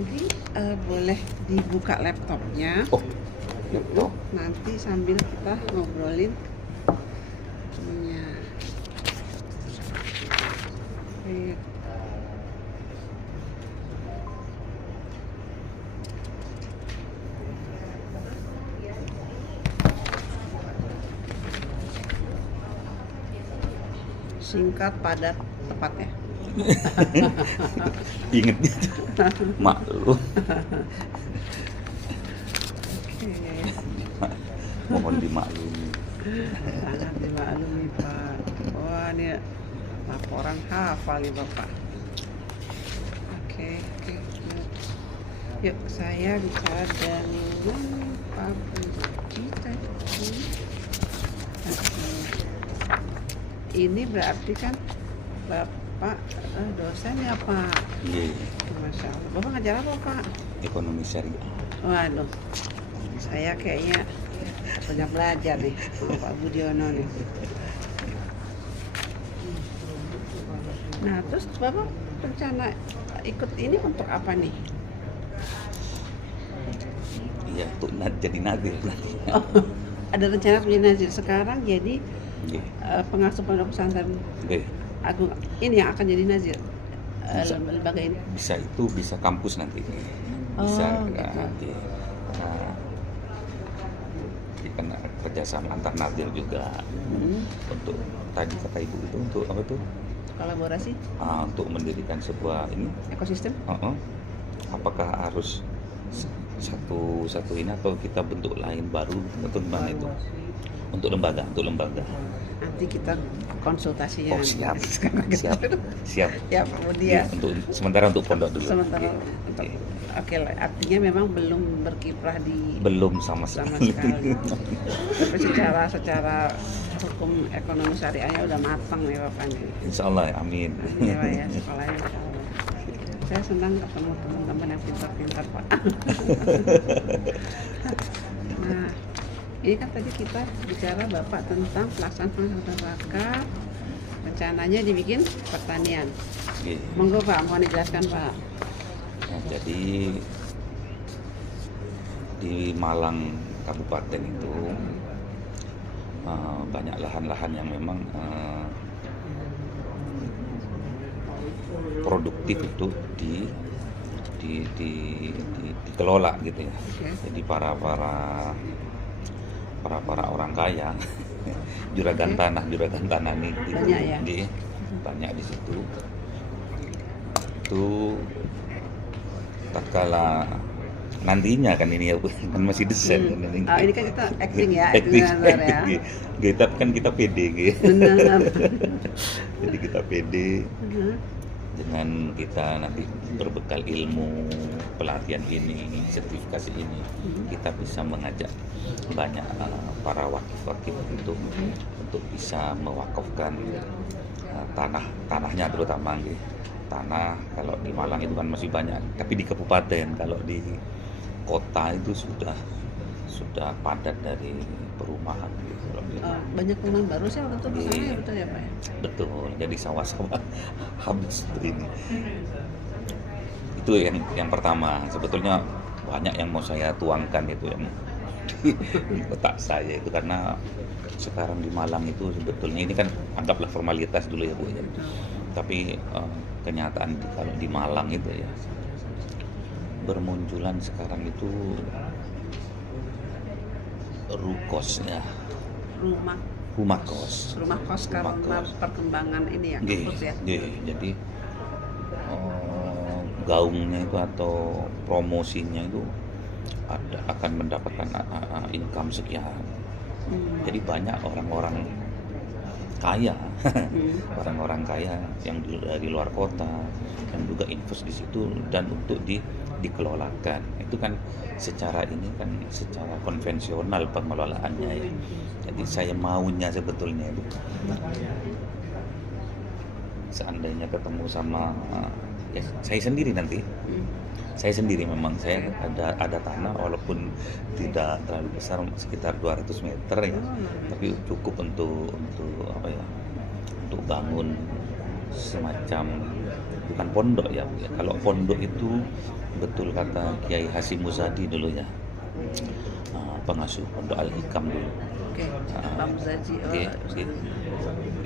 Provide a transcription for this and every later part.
Nanti boleh dibuka laptopnya. Oh, laptop. Nanti sambil kita ngobrolin ininya. Oke. Singkat, padat, tepat ya. Ingetnya maklum. Oke. Mohon dimaklumi. Sangat dimaklumi Pak. Wah ini laporan hafal nih Bapak. Oke. Yuk saya bicara dengan Pak Budi tadi. Oke. Ini berarti kan Bapak dosen ya Pak? Iya, Masya Allah. Bapak ngajar apa Pak? ekonomi syariah. Waduh, saya kayaknya banyak belajar nih sama Pak Budiono nih. Nah, terus Bapak rencana ikut ini untuk apa nih? Iya, untuk jadi nadir nanti. Oh, ada rencana menjadi nazir sekarang jadi Iya, pengasuh pondok pesantren iya. Agung ini yang akan jadi nazir Bisa. lembaga ini. Bisa kampus nanti. Bisa Oh, gitu. nanti. Nah, karena kerjasama antar nadir juga. Untuk tadi kata ibu itu untuk apa tuh? Kolaborasi Untuk mendirikan sebuah ini. ekosistem. Apakah harus satu ini atau kita bentuk lain baru atau gimana itu? Untuk lembaga. Nanti kita konsultasinya. Oh, siap. Sekarang kita Siap. ya Pak Budi Iya, ya. untuk sementara untuk pondok dulu. Sementara Iya. untuk Iya. oke lah, artinya memang belum berkiprah di Belum sama sama sekali. sekali. Tapi secara hukum ekonomi syariahnya udah matang nih Bapak nih. Insya Allah, amin. Ya Pak ya, sekolahnya insya Allah. Saya senang ketemu teman-teman yang pintar-pintar Pak. Nah, ini kan tadi kita bicara Bapak tentang pelaksanaan zakat. Rencananya dibikin pertanian. Iya. Monggo Pak, mohon dijelaskan Pak. Nah, jadi di Malang Kabupaten itu banyak lahan-lahan yang memang produktif itu dikelola gitu ya. Oke. Jadi para orang kaya juragan tanah nih itu Banyak ya? banyak di situ. Itu tatkala nantinya kan ini ya Bu, kan masih desain kan ini. Ini kan kita acting ya, Acting. benar ya. Kita kan kita pede gitu. Benar. Jadi kita pede Mhm. dengan kita nanti berbekal ilmu pelatihan ini, sertifikasi ini, kita bisa mengajak banyak para wakif-wakif untuk bisa mewakafkan tanahnya terutama gitu. Tanah kalau di Malang itu kan masih banyak, tapi di kabupaten, kalau di kota itu sudah padat dari perumahan gitu. Banyak rumah baru sih waktu itu di sana ya, betul ya Pak ya? Betul, jadi sawah-sawah habis ini. Itu yang pertama. Sebetulnya banyak yang mau saya tuangkan itu yang di otak saya itu, karena sekarang di Malang itu sebetulnya ini kan anggaplah formalitas dulu ya Bu ya. Tapi kenyataan kalau di Malang itu ya bermunculan sekarang itu rukos ya, rumah kos karena perkembangan ini ya, kampus ya. Jadi gaungnya itu atau promosinya itu akan mendapatkan income sekian. Jadi banyak orang-orang kaya, orang-orang kaya yang dari luar kota yang juga invest di situ dan untuk dikelolakan. Itu kan secara konvensional pengelolaannya ya. Jadi saya maunya sebetulnya itu seandainya ketemu sama ya saya sendiri nanti. Saya sendiri memang saya ada tanah walaupun tidak terlalu besar, sekitar 200 meter ya, tapi cukup untuk apa ya, untuk bangun semacam bukan pondok ya, Bu, ya. Kalau pondok itu betul kata Kiai Hasyim Muzadi dulu ya, pengasuh pondok Al Hikam dulu. Oke, Pak Muzaji. Oke, oke.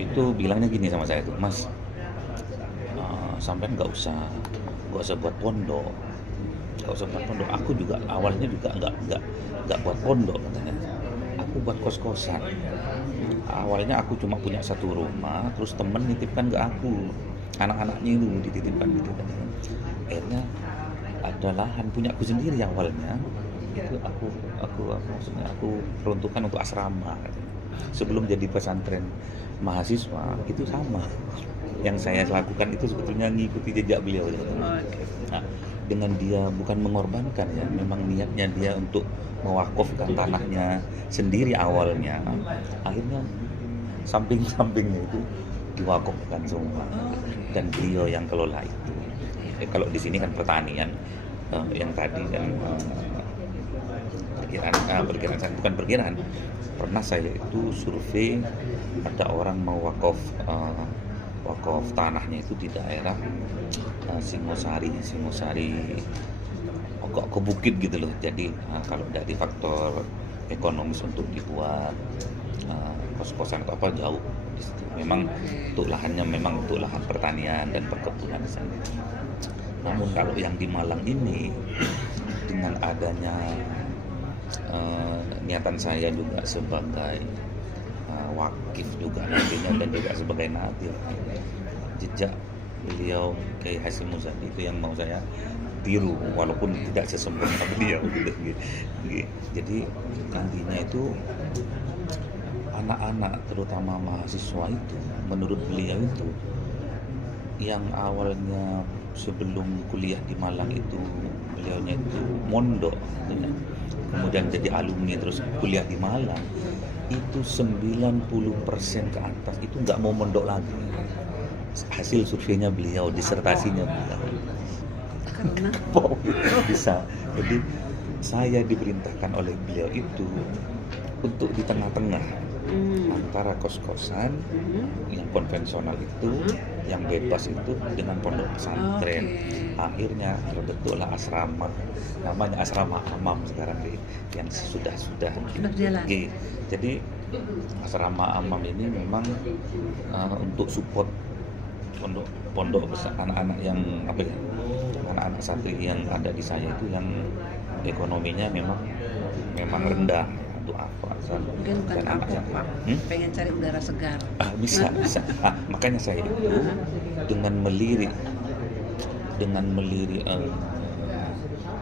Itu bilangnya gini sama saya tuh, Mas, sampean nggak usah buat pondok, nggak usah buat pondok. Aku juga awalnya juga nggak buat pondok katanya. Aku buat kos-kosan. Awalnya aku cuma punya satu rumah, terus temen nitipkan ke aku, anak-anaknya itu dititipkan. Akhirnya ada lahan punya aku sendiri awalnya. Itu aku maksudnya aku peruntukkan untuk asrama katanya. Sebelum jadi pesantren mahasiswa itu sama. Yang saya lakukan itu sebetulnya ngikuti jejak beliau. Nah, dengan dia bukan mengorbankan ya, memang niatnya dia untuk mewakafkan tanahnya sendiri awalnya, akhirnya samping-sampingnya itu diwakafkan semua dan beliau yang kelola itu. Kalau di sini kan pertanian, yang tadi kan perkiraan, pernah saya itu survei ada orang mau wakaf tanahnya itu di daerah Singosari agak ke bukit gitu loh. Jadi kalau dari faktor ekonomis untuk dibuat kos-kosan atau apa jauh di situ. Memang untuk lahannya memang untuk lahan pertanian dan perkebunan di sana. Namun kalau yang di Malang ini dengan adanya niatan saya juga sebagai wakif juga nantinya dan juga sebagai nadir, jejak beliau Kiai Hasyim Muzadi itu yang mau saya tiru walaupun tidak sesempurna beliau gitu. Jadi nantinya itu anak-anak terutama mahasiswa itu menurut beliau itu yang awalnya sebelum kuliah di Malang itu beliaunya itu mondok gitu ya. Kemudian jadi alumni terus kuliah di Malang itu 90% ke atas itu nggak mau mondok lagi. Hasil surveinya beliau, disertasinya beliau. Karena Bisa. Jadi saya diperintahkan oleh beliau itu untuk di tengah-tengah antara kos-kosan yang konvensional itu, yang bebas itu dengan pondok pesantren. Akhirnya terbentuklah asrama, namanya asrama Amam sekarang yang sudah jalan. Jadi asrama Amam ini memang untuk support pondok besar anak-anak yang anak-anak santri yang ada di saya itu yang ekonominya memang rendah. Untuk apa? Mungkin bukan kampung Pak, pengen cari udara segar. Bisa. Makanya saya itu dengan melirik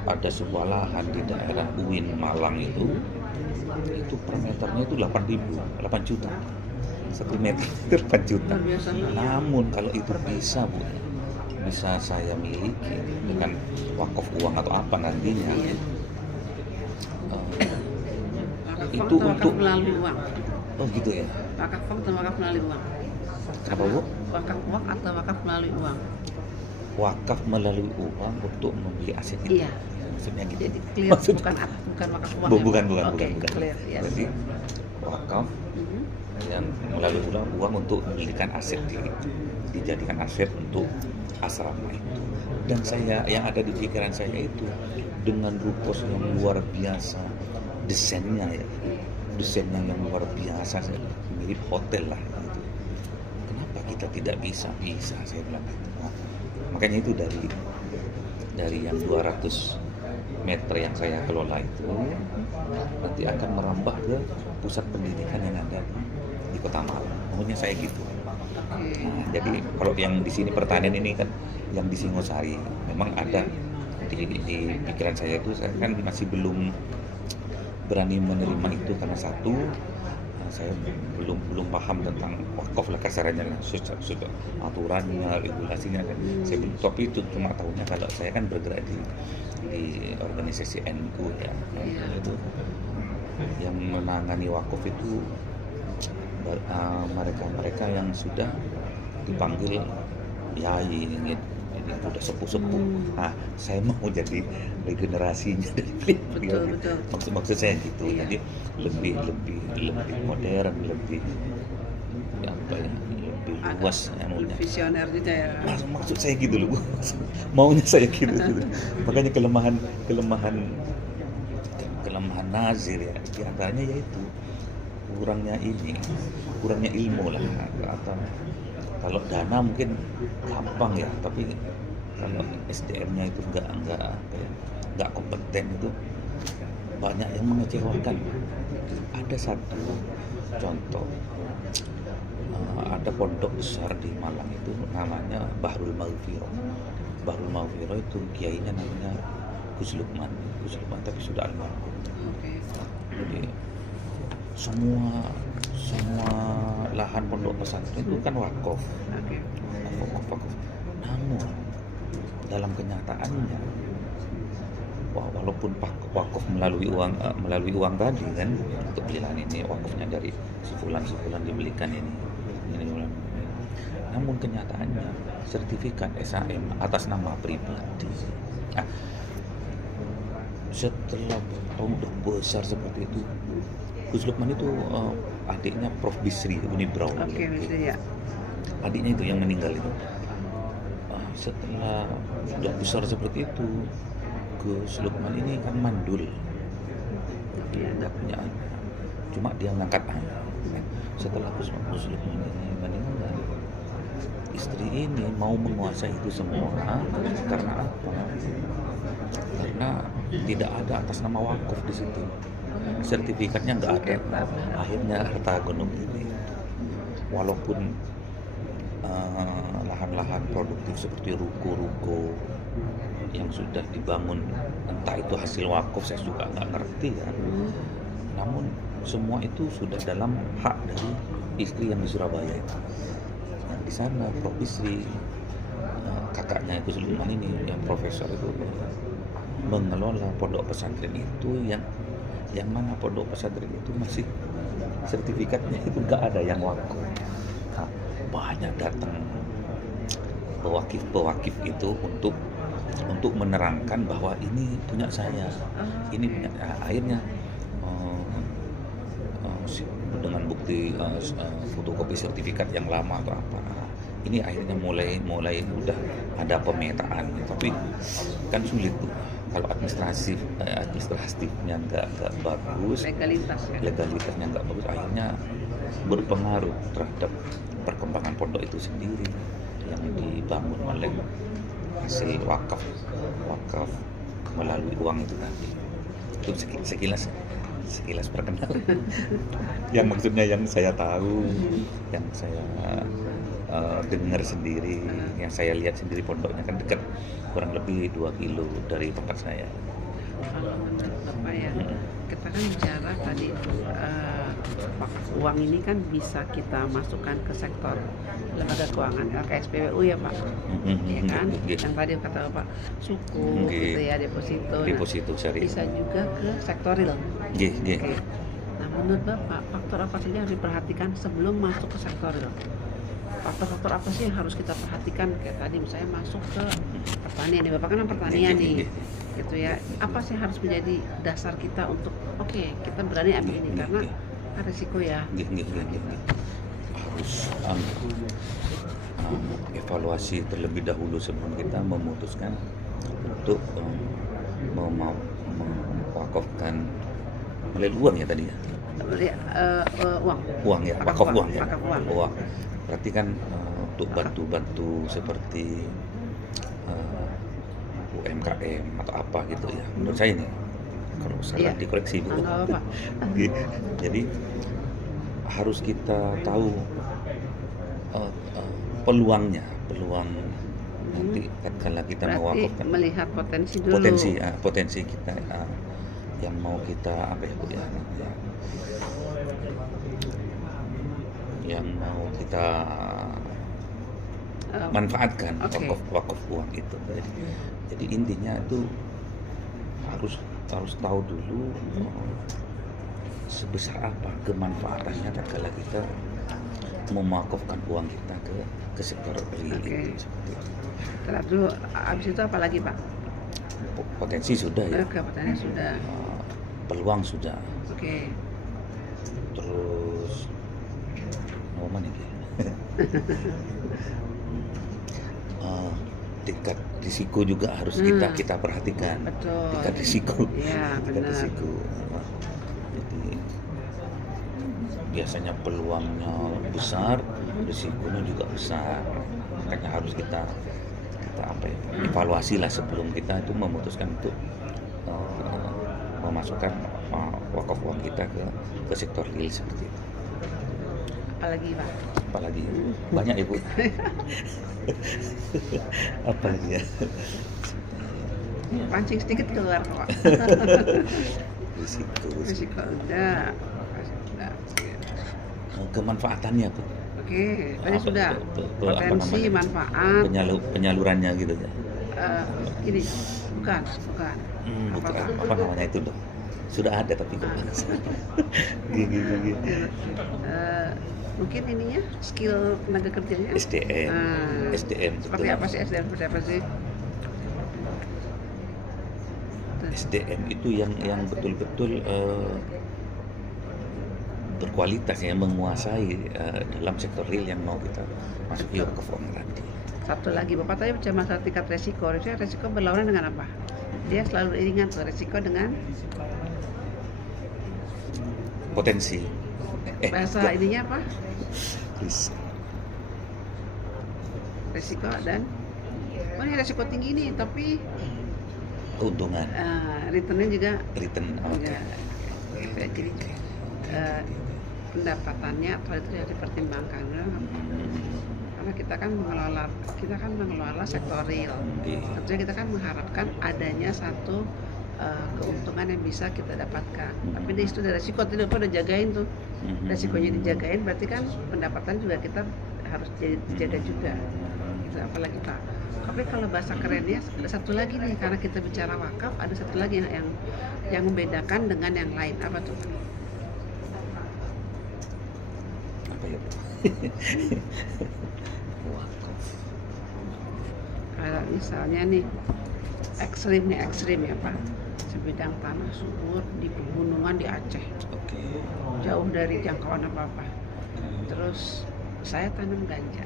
ada sebuah lahan di daerah UIN Malang itu per meternya itu 8 juta. 1 meter 8 juta. Namun kalau itu bisa Bu, bisa saya miliki dengan wakaf uang atau apa nantinya. Itu untuk melalui uang. Oh gitu ya. Wakaf atau wakaf melalui uang. Kenapa Bu? Wakaf atau wakaf melalui uang. Wakaf melalui uang untuk membeli aset itu. Iya. Maksudnya gitu. Jadi clear, bukan wakaf uang. Bukan. Clear, yes. Jadi wakaf yang melalui uang untuk membelikan aset dijadikan aset untuk asrama itu. Dan saya yang ada di pikiran saya itu dengan rupos yang luar biasa, desainnya yang luar biasa, mirip hotel lah gitu. Kenapa kita tidak bisa saya bilang gitu. Nah, makanya itu dari yang 200 meter yang saya kelola itu nanti akan merambah ke pusat pendidikan yang ada di Kota Malang. Maunya saya gitu. Nah, jadi kalau yang di sini pertanian ini kan yang di Singosari memang ada di pikiran saya itu, saya kan masih belum berani menerima itu karena satu saya belum paham tentang wakaf lah kasarannya, sudah aturannya, regulasinya kan. Saya belum, tapi itu cuma tahunya kalau saya kan bergerak di organisasi NU ya, itu yang menangani wakaf itu mereka yang sudah dipanggil yai gitu. Jadi udah sepuh-sepuh. Nah, saya mau jadi regenerasinya dari beliau. Maksud saya gitu. Iya. Jadi lebih modern, lebih luas anunya. Visioner juga ya. Maksud saya gitu loh, Bu. Maunya saya gitu. Makanya kelemahan Nazir ya, di antaranya yaitu kurangnya ilmu lah, atau kalau dana mungkin gampang ya, tapi kalau SDM-nya itu nggak kompeten, itu banyak yang mengecewakan. Ada satu contoh, ada pondok besar di Malang itu namanya Bahrul Maghfirah itu kiainya namanya Gus Lukman tapi sudah almarhum. Jadi semua lahan pondok pesantren itu kan wakaf. Namun dalam kenyataannya, walaupun wakaf melalui uang tadi kan, untuk beli lahan ini wakafnya dari si fulan dibelikan ini, namun kenyataannya sertifikat SAM atas nama pribadi. Setelah pondok besar seperti itu, Gus Lukman itu adiknya Prof. Bisri Unibraw. Ya. Adiknya itu yang meninggal itu. Setelah pondok besar seperti itu, Gus Lukman ini kan mandul, nggak punya anak, cuma dia ngangkat anak. Setelah Gus Lukman ini meninggal, istri ini mau menguasai itu semua. Karena apa? Karena tidak ada atas nama wakaf di situ, sertifikatnya nggak ada. Akhirnya harta gunung ini, walaupun lahan-lahan produktif seperti ruko-ruko yang sudah dibangun, entah itu hasil wakaf, saya juga nggak ngerti kan. Namun semua itu sudah dalam hak dari istri yang di Surabaya. Yang di sana Prof. Bisri, kakaknya itu Sulaiman ini, yang profesor itu, mengelola pondok pesantren itu, yang mana pondok pesantren itu masih sertifikatnya itu nggak ada yang wakaf. Banyak datang pewakif itu untuk menerangkan bahwa ini punya saya, ini punya. Akhirnya dengan bukti fotokopi sertifikat yang lama atau apa, ini akhirnya mulai udah ada pemetaan. Tapi kan sulit tuh kalau administratifnya nggak bagus, legalitasnya nggak bagus, akhirnya berpengaruh terhadap perkembangan pondok itu sendiri yang dibangun oleh hasil wakaf melalui uang itu tadi. Itu sekilas perkenalan. Yang maksudnya yang saya tahu, yang saya dengar sendiri, yang saya lihat sendiri, pondoknya kan dekat, kurang lebih 2 kilo dari tempat saya. Kalau menurut Bapak ya, kita kan bicara tadi uang ini kan bisa kita masukkan ke sektor lembaga keuangan, kayak SPBU ya Pak, ya kan? Yang tadi kata Bapak suku, gitu ya, deposito syariah. Bisa juga ke sektor real. Nah, menurut Bapak, faktor apa saja yang harus diperhatikan sebelum masuk ke sektor real? Faktor-faktor apa sih yang harus kita perhatikan? Kayak tadi misalnya masuk ke pertanian, Bapak kan pertanian nih, gitu ya. Apa sih yang harus menjadi dasar kita untuk kita berani ambil ini karena ada risiko ya. Harus evaluasi terlebih dahulu sebelum kita memutuskan untuk mewakafkan melalui uang ya tadi ya. Uang ya, wakaf uang ya. Uang. Berarti kan untuk bantu-bantu seperti UMKM atau apa gitu ya. Menurut saya nih, kalau salah dikoreksi Bu. Jadi harus kita tahu peluang nanti kalau kita mewakafkan, melihat potensi dulu. Potensi kita yang mau kita yang mau kita manfaatkan wakaf uang itu. Jadi intinya itu harus tahu dulu sebesar apa kemanfaatannya tatkala kita mewakafkan uang kita ke sektor real itu. Seperti itu. Setelah dulu, habis itu apa lagi Pak? Potensi sudah ya. Potensi sudah. Peluang sudah. Terus mau mana ya? Tingkat risiko juga harus kita perhatikan. Betul. Tingkat risiko. Ya, tingkat benar. risiko. Jadi biasanya peluangnya besar, risikonya juga besar. Makanya harus kita evaluasi lah sebelum kita itu memutuskan untuk memasukkan wakaf uang kita ke sektor real seperti itu. Apalagi Pak? Apalagi banyak Ibu. Apalagi ya? Pancing sedikit keluar Pak. Risiko udah. Kemanfaatannya tuh. Oke, tadi sudah potensi, manfaat, penyalurannya gitu ya. Ini bukan. Apa namanya itu dong? Sudah ada tapi kok gini. Mungkin ininya skill tenaga kerjanya. SDM. Seperti apa sih SDM? SDM itu yang betul-betul berkualitas, yang menguasai dalam sektor real yang mau kita masuki wakaf uang tadi. Satu lagi, Bapak tadi bicara masalah tingkat resiko. Resiko berlawanan dengan apa? Dia selalu ingat tuh resiko dengan potensi. Bahasa ininya apa? Resiko dan ini resiko tinggi nih, tapi keuntungan. Returnnya juga. Okay. Jadi pendapatannya atau itu yang dipertimbangkan. Karena kita kan mengelola sektor real. Tentunya kita kan mengharapkan adanya satu keuntungan yang bisa kita dapatkan. Tapi di situ ada resiko, tidak udah jagain tuh. Resikonya dijagain, berarti kan pendapatan juga kita harus dijaga juga. Gitu, apalagi Pak. Tapi kalau bahasa kerennya ada satu lagi nih, karena kita bicara wakaf, ada satu lagi yang membedakan dengan yang lain. Apa tuh? Apa ya? Kalau misalnya nih ekstrim ya Pak, sebidang tanah subur di pegunungan di Aceh, jauh dari jangkauan apa-apa. Terus saya tanam ganja.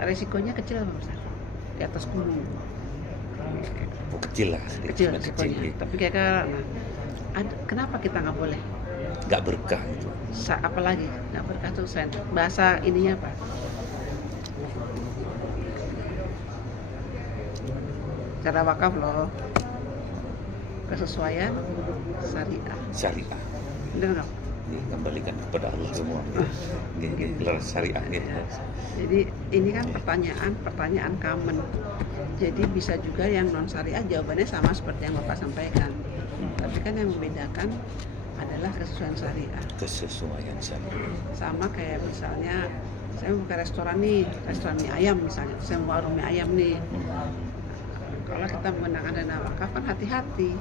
Resikonya kecil apa besar? Di atas gunung. Kecil lah. Kecil resikonya. Tapi kira-kira, kenapa kita nggak boleh? Nggak berkah itu. Apalagi nggak berkah tuh bahasa ininya apa? Cara wakaf loh, kesesuaian syariah. Benar nggak? Kembalikan kepada Allah semua. Gelar syariah gitu. Jadi ini kan pertanyaan common. Jadi bisa juga yang non syariah jawabannya sama seperti yang Bapak sampaikan. Tapi kan yang membedakan adalah kesesuaian syariah. Sama kayak misalnya saya buka restoran mie ayam misalnya, saya mau warung mie ayam nih. Kalau kita menggunakan dana wakaf kan hati-hati,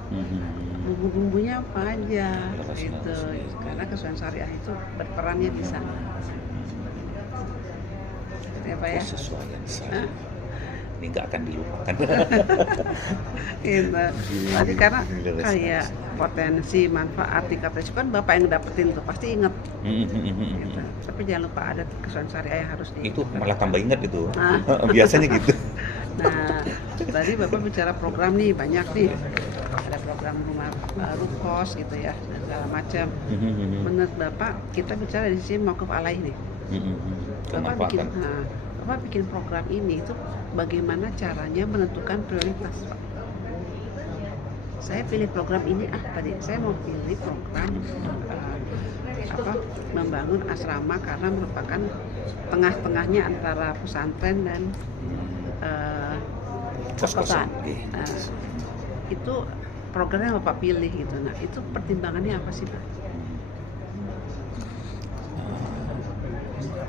bumbu-bumbunya apa aja gitu, karena kesesuaian syariah itu berperannya di sana. Ya Pak ya? Kesesuaian syariah. Ini nggak akan dilupakan. Gitu. Tadi karena kayak potensi, manfaat, tingkat resiko kan Bapak yang dapetin tuh pasti inget. Gitu. Tapi jangan lupa ada kesesuaian syariah yang harus itu malah tambah ingat itu. Biasanya gitu. Nah, tadi Bapak bicara program nih, banyak nih. Ada program rumah kos gitu ya, dan segala macam. Menurut Bapak, kita bicara di sini wakaf alaih nih. Bapak bikin program ini itu bagaimana caranya menentukan prioritas, Pak? Saya pilih program ini tadi saya mau pilih program membangun asrama karena merupakan tengah-tengahnya antara pesantren dan kos-kosan. Itu programnya yang Bapak pilih gitu. Nah, itu pertimbangannya apa sih, Pak?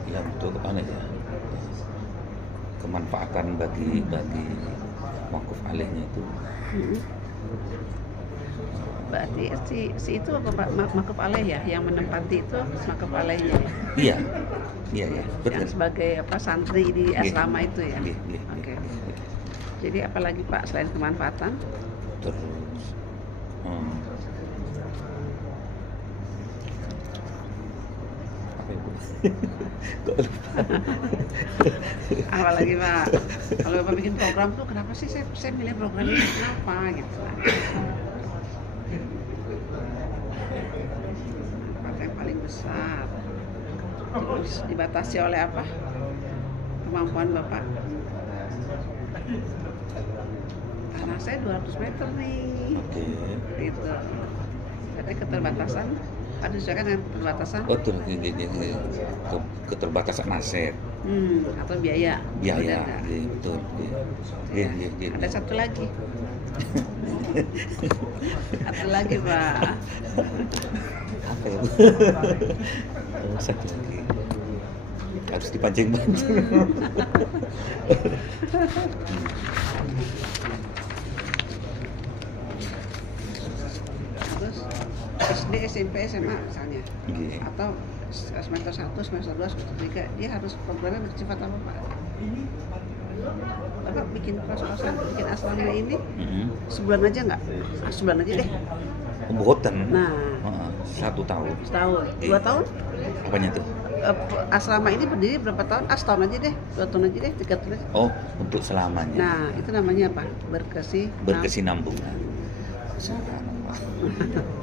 Ya untuk kemanfaatan bagi wakaf alaihnya itu. Berarti si itu wakaf alaih ya, yang menempati itu wakaf alaihnya ya? Iya, betul. Yang sebagai santri di asrama itu ya? Oke. Jadi apalagi Pak selain kemanfaatan? Terus apa apa Ibu? Kok lupa? Apalagi Pak, kalau Bapak bikin program tuh kenapa sih saya milih program ini, kenapa gitu. Manfaat yang paling besar. Terus dibatasi oleh apa? Kemampuan Bapak. Tanah saya 200 meter nih. Oke. Gitu. Jadi keterbatasan ada disesuaikan dengan keterbatasan. Oh tuh keterbatasan aset. Atau biaya. Biaya, betul. Ada satu lagi. Satu lagi Pak. Apa ya? Oh, satu lagi. Harus dipancing-pancing. Terus SD, SMP, SMA misalnya, atau semester 1, semester 2, semester 3, dia harus programnya bersifat apa Pak? Bapak bikin kos-kosan, bikin asrama ini sebulan aja nggak? Sebulan aja deh. Pembuatan. Nah, 1 tahun. Setahun, 2 tahun? Apanya tuh? Asrama ini berdiri berapa tahun? Setahun aja deh, 2 tahun aja deh, 3 tahun aja. Oh, untuk selamanya. Nah, itu namanya apa? Berkesinambungan.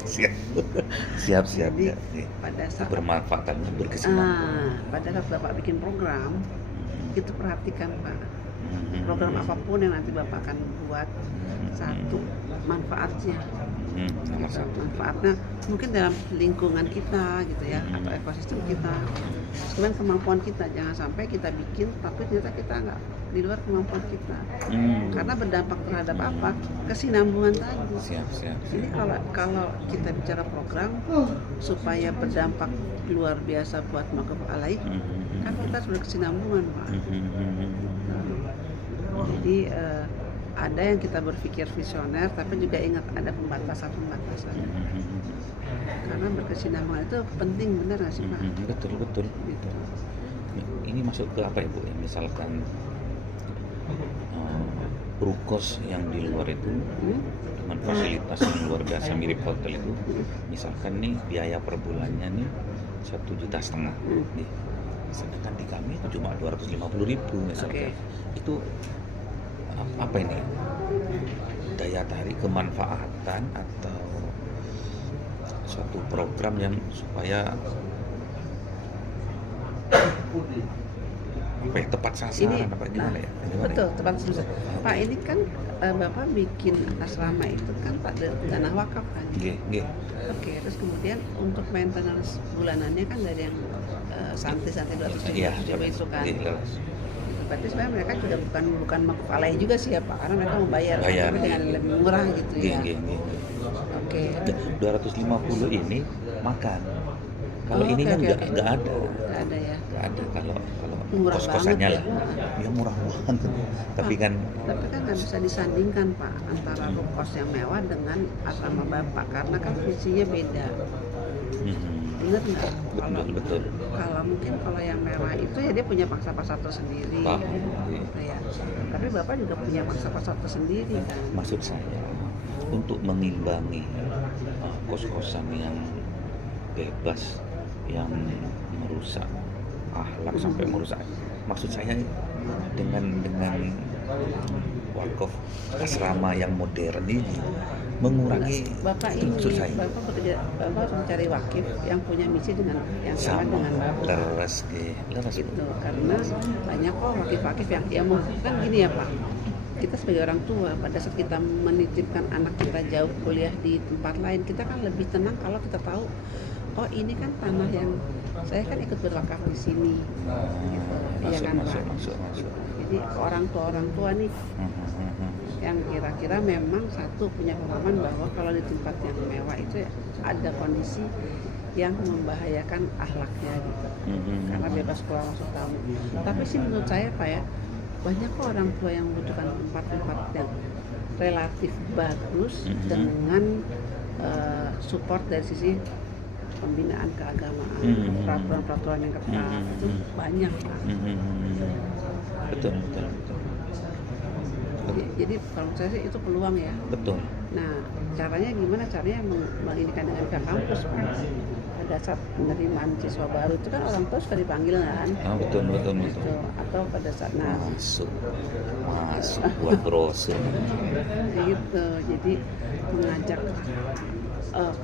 Siap. Jadi, pada saat bermanfaatannya berkesinambungan. Pada saat Bapak bikin program, itu perhatikan Pak. Program apapun yang nanti Bapak akan buat, satu manfaatnya. Manfaatnya mungkin dalam lingkungan kita gitu ya, atau ekosistem kita. Cuman kemampuan kita, jangan sampai kita bikin tapi ternyata kita nggak di luar kemampuan kita. Karena berdampak terhadap apa? Kesinambungan tadi. Siap. Jadi kalau kita bicara program supaya berdampak luar biasa buat makhluk alaik, kan kita harus berkesinambungan Pak. Jadi ada yang kita berpikir visioner, tapi juga ingat ada pembatasan. Karena berkesinambungan itu penting, benar nggak sih Pak? Betul. Gitu. Ini masuk ke apa Ibu? Misalkan rukos yang di luar itu dengan fasilitas yang luar biasa mirip hotel itu, misalkan nih biaya per bulannya nih 1,5 juta nih. Sedangkan di kami itu cuma 250.000 misalkan. Itu apa ini? Daya tarik kemanfaatan atau suatu program yang supaya apa ya, tepat sasaran apa gimana ya? Betul, tepat sasaran. Pak, ini kan Bapak bikin asrama itu kan Pak dana wakaf kan? Oke, terus kemudian untuk maintenance bulanannya kan dari yang santai-santai 200 ribu itu kan? Berarti sebenarnya mereka juga bukan makhluk alaih juga sih ya Pak, karena mereka mau bayar tapi dengan lebih murah gitu ya. Oke. 250 ini makan. Kalau ini kan nggak ada. Nggak ada ya. Nggak ada kalau murah kos-kosannya banget lah. Ya murah banget. Tapi kan nggak bisa disandingkan Pak antara kos yang mewah dengan asrama Bapak, karena kan visinya beda. Ingat nggak? Betul. Kalau mungkin kalau yang mewah itu ya dia punya pangsa-pasar tersendiri, gitu ya. Tapi Bapak juga punya pangsa-pasar tersendiri kan. Maksud saya untuk mengimbangi kos-kosan yang bebas, yang merusak akhlak sampai merusak. Maksud saya dengan wakaf asrama yang modern ini mengurangi Bapak itu, maksud saya. Bapak harus mencari wakif yang punya misi dengan yang sama dengan Bapak. Leres gitu. Karena banyak kok wakif-wakif yang dia mau kan gini ya Pak. Kita sebagai orang tua pada saat kita menitipkan anak kita jauh kuliah di tempat lain, kita kan lebih tenang kalau kita tahu oh ini kan tanah yang saya kan ikut berwakaf di sini. Gitu. Iya kan Pak. Masuk. Jadi orang tua nih yang kira-kira memang satu punya pemahaman bahwa kalau di tempat yang mewah itu ada kondisi yang membahayakan akhlaknya gitu. Karena bebas keluar masuk tamu. Tapi sih menurut saya Pak ya, banyak kok orang tua yang membutuhkan tempat-tempat yang relatif bagus dengan support dari sisi pembinaan keagamaan, peraturan-peraturan yang ketat itu banyak Pak. Betul. Jadi Jadi kalau saya sih itu peluang ya. Betul. Nah, caranya gimana? Caranya menginikan dengan pihak kampus, Pak. Pada saat penerimaan siswa baru itu kan orang tua sudah dipanggil kan? Betul. Gitu. Atau pada saat masuk buat brosur. Gitu. Jadi mengajak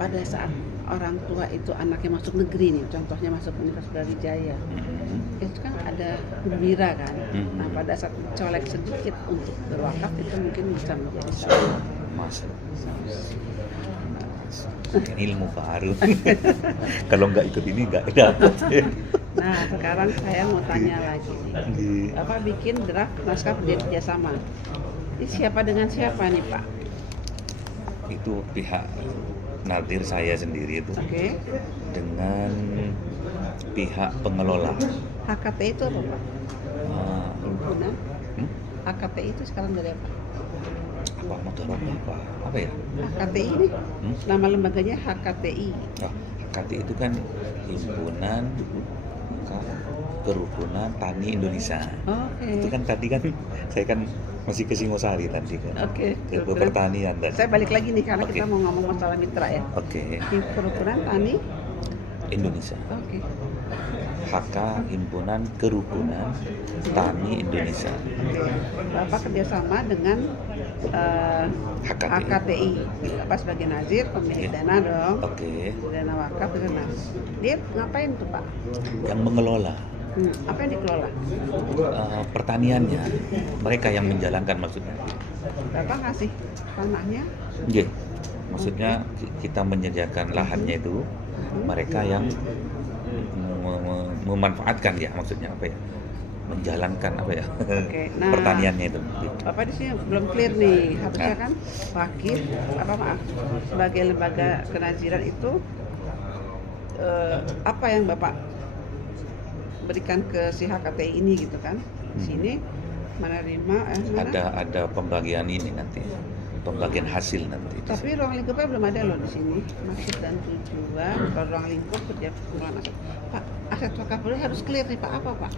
pada saat orang tua itu anaknya masuk negeri nih, contohnya masuk Universitas Brawijaya, itu kan ada gembira kan. Nah, pada saat colek sedikit untuk berwakaf itu mungkin bisa menjadi masuk ilmu baru. Kalau nggak ikut ini nggak dapat. Nah, sekarang saya mau tanya lagi nih, Bapak bikin draft naskah perjanjian kerjasama. Ini siapa dengan siapa nih, Pak? Itu pihak Nadir saya sendiri itu. Oke. Dengan pihak pengelola. HKT itu apa, Pak? Himpunan. HKT itu sekarang dari apa? Apa motornya apa ya? HKTI ini nama lembaganya HKTI. HKTI itu kan Himpunan Kerukunan Tani Indonesia. Itu kan tadi kan saya kan masih ke Singosari tadi kan. Ke pertanian tadi. Saya balik lagi nih karena kita mau ngomong masalah mitra ya. Kerukunan Tani Indonesia. HK Himpunan Kerukunan Tani Indonesia. Bapak kerjasama dengan HKTI. Bapak sebagai nazir pemilik dana dong. Dana wakaf itu dia ngapain tuh, Pak? Yang mengelola. Apa yang dikelola? Pertaniannya. Mereka yang menjalankan maksudnya. Bapak ngasih tanahnya? Iya. Maksudnya kita menyediakan lahannya itu, mereka yang memanfaatkan ya, maksudnya apa ya? Menjalankan apa ya? Nah, pertaniannya itu. Bapak di sini belum clear nih. Harusnya kan wakil sebagai lembaga kenaziran itu apa yang Bapak berikan ke si HKTI ini gitu kan? Di sini menerima ada pembagian ini nanti. Pembagian hasil nanti. Tapi ruang lingkupnya belum ada loh di sini. Maksud dan tujuan kalau ruang lingkup kerja pengelolaan aset. Pak, aset wakaf harus clear nih Pak. Apa Pak?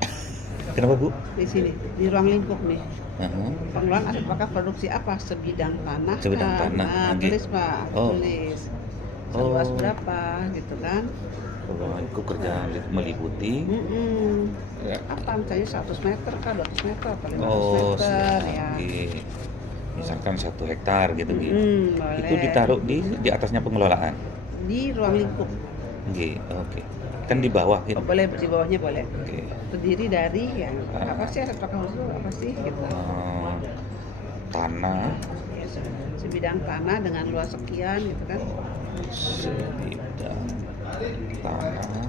Kenapa Bu? Di sini di ruang lingkup nih. Pengelolaan aset wakaf produksi apa? Sebidang tanah. Tulis Pak. Tulis. Seluas berapa gitu kan? Ruang lingkup kerja meliputi. Apa misalnya 100 meter kah, 200 meter atau 500 meter ya. Misalkan 1 hektar gitu. Itu ditaruh di atasnya pengelolaan di ruang lingkup. Kan di bawah gitu. Boleh di bawahnya boleh. Terdiri dari yang apa sih aset wakaf itu apa sih gitu. Tanah. Sebidang tanah dengan luas sekian gitu kan. Sebidang tanah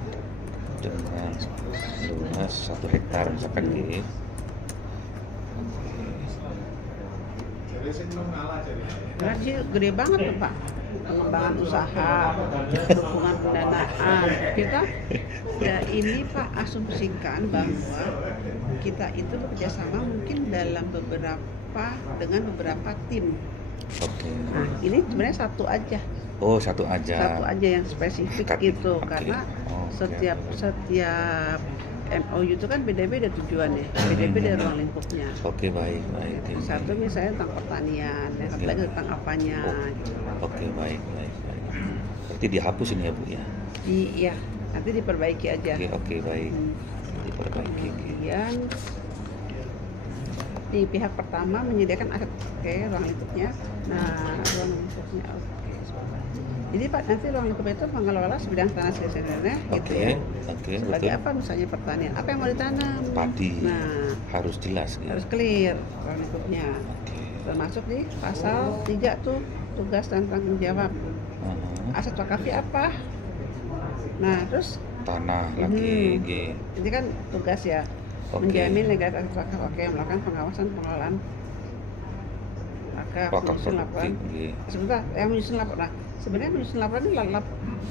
dengan luas 1 hektar misalkan gitu. Berarti gede banget tuh Pak, pengembangan usaha, dukungan pendanaan. Kita ya ini Pak asumsikan bahwa kita itu bekerjasama mungkin dalam dengan beberapa tim. Nah ini sebenarnya satu aja. Satu aja yang spesifik gitu, karena setiap MOU itu kan beda-beda tujuannya, beda-beda ruang lingkupnya. Baik. Satu misalnya tentang pertanian, yang satu lagi tentang apanya. Baik. Berarti dihapus ini ya Bu ya? Iya, nanti diperbaiki aja. Baik. Diperbaiki. Kemudian di pihak pertama menyediakan aset, ruang lingkupnya. Nah, ruang lingkupnya jadi Pak, nanti ruang lingkup itu mengelola sebidang tanah sebenarnya gitu ya. Sebagai apa misalnya pertanian, apa yang mau ditanam? Padi. Nah, harus jelas gitu. Harus clear ruang lingkupnya. Termasuk di pasal 3 tuh tugas dan tanggung jawab. Aset wakafi apa? Nah, terus tanah lagi. Ini kan tugas ya. Menjamin legalitas aset wakaf, melakukan pengawasan pengelolaan menyusun laporan. Sebentar, yang menyusun laporan. Nah, sebenarnya menyusun laporan ini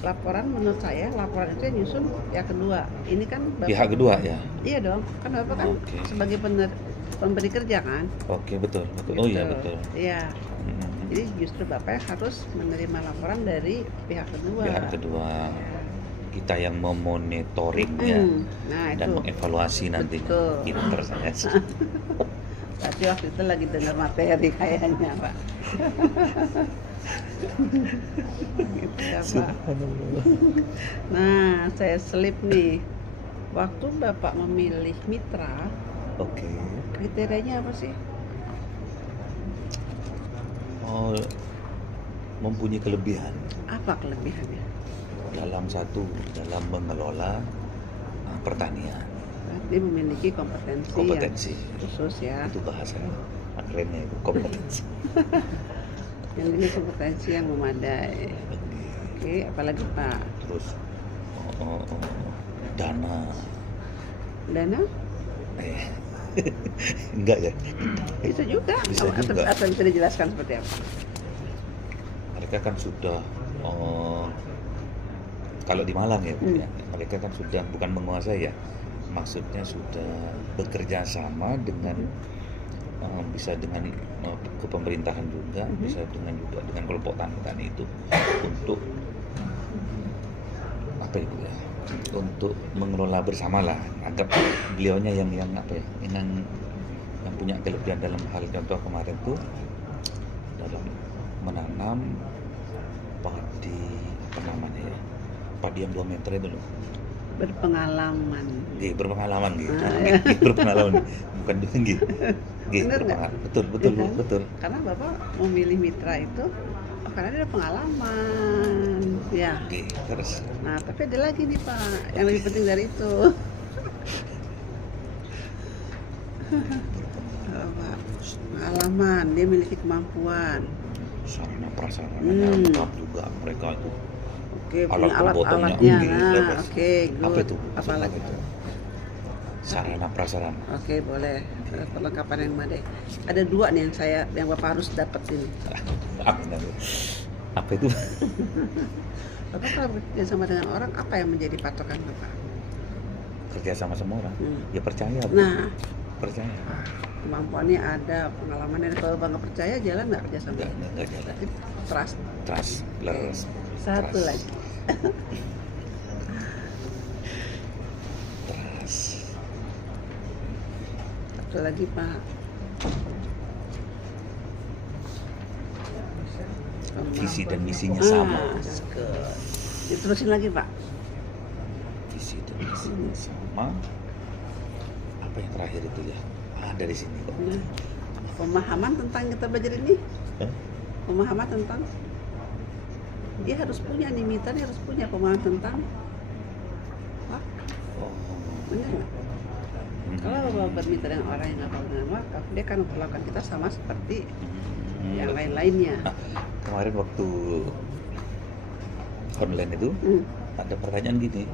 laporan menurut saya laporan itu yang nyusun yang kedua. Ini kan Bapak, pihak kedua ya? Iya dong, kan Bapak kan sebagai pemberi kerja kan? Betul. Gitu. Oh iya betul. Iya. Jadi justru Bapak harus menerima laporan dari pihak kedua. Kita yang memonitoringnya dan mengevaluasi nanti. Pinter saya. Tapi waktu itu lagi dengar materi kayaknya Pak. Gitu ya Pak. Nah, saya selip nih. Waktu Bapak memilih mitra, Oke. kriterianya apa sih? Oh, mempunyai kelebihan Apa kelebihannya? dalam mengelola pertanian. Berarti memiliki kompetensi yang khusus ya. Itu bahasanya kerennya itu kompetensi. Yang ini kompetensi yang memadai. Oke, apalagi Pak? Terus dana. Enggak ya? Bisa juga. Bisa juga. Atau bisa dijelaskan seperti apa? Mereka kan sudah kalau di Malang ya, Bu, ya, mereka kan sudah bukan menguasai ya, maksudnya sudah bekerja sama dengan bisa dengan kepemerintahan juga, bisa dengan kelompok tani itu untuk apa itu ya, untuk mengelola bersama lah. Anggap beliaunya yang apa ya, yang punya kelebihan dalam hal contoh kemarin tuh dalam menanam padi apa namanya ya, padi yang 2 meter itu loh. Berpengalaman. Berpengalaman gitu. Ya. Berpengalaman bukan tinggi. Bener nggak? Betul. Karena Bapak memilih mitra itu karena dia ada pengalaman. Ya. Terus. Nah, tapi ada lagi nih Pak, yang lebih penting dari itu. Pengalaman, dia memiliki kemampuan. Sarana prasarana lengkap juga mereka itu. Oke, punya alat-alatnya. Nah, oke, good. Apa itu? Apa lagi itu? Sarana prasarana. Oke, boleh. Perlengkapan yang memadai. Ada 2 nih yang Bapak harus dapetin. Apa itu? Bapak kalau bekerja sama dengan orang, apa yang menjadi patokan Bapak? Kerja sama orang. Ya percaya. Nah, percaya. Kemampuannya ada, pengalamannya ada. Kalau Bapak nggak percaya, jalan nggak kerja sama? Nggak jalan. Trust. Okay. Satu lagi. Satu lagi Pak. Visi dan misinya sama. Diterusin lagi Pak. Visi dan misinya sama. Apa yang terakhir itu ya? Dari sini kok. Pemahaman tentang kita belajar ini. Pemahaman tentang dia harus punya nih, mitra dia harus punya pemahaman tentang benar nggak? Kalau Bapak bermitra dengan orang yang nggak paham dengan wakaf, dia akan memperlakukan kita sama seperti yang lain-lainnya. Kemarin waktu online itu ada pertanyaan gini,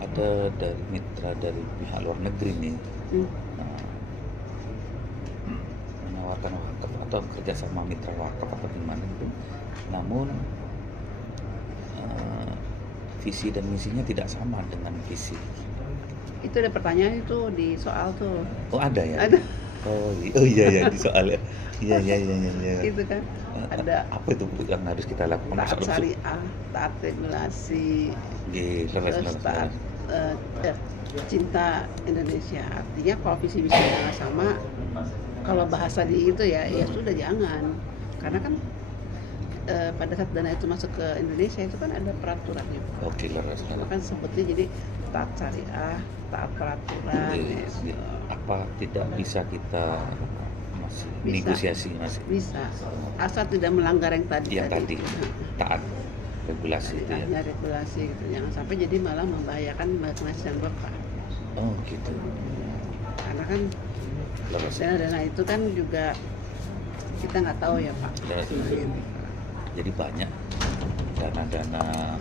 ada dari mitra dari pihak luar negeri nih menawarkan wakaf atau kerjasama mitra wakaf atau gimana itu, namun visi dan misinya tidak sama dengan visi. Itu ada pertanyaan itu di soal tuh. Oh ada ya? Ada. Oh iya di soal ya. Iya. Itu kan ada. Apa itu yang harus kita lakukan? Taat syariah, taat regulasi, terus taat cinta Indonesia. Artinya kalau visi misinya sama, kalau bahasa di itu ya sudah jangan. Karena kan pada saat dana itu masuk ke Indonesia itu kan ada peraturannya. Oke, kan sebutnya jadi taat syariah, taat peraturan. Apa tidak bisa kita masih negosiasi masih? Bisa, asal tidak melanggar yang tadi. Taat regulasi itu ya. Regulasi gitu, jangan sampai jadi malah membahayakan penghasilan Bapak. Oh gitu. Karena kan dana itu kan juga kita nggak tahu ya Pak. Jadi banyak dana-dana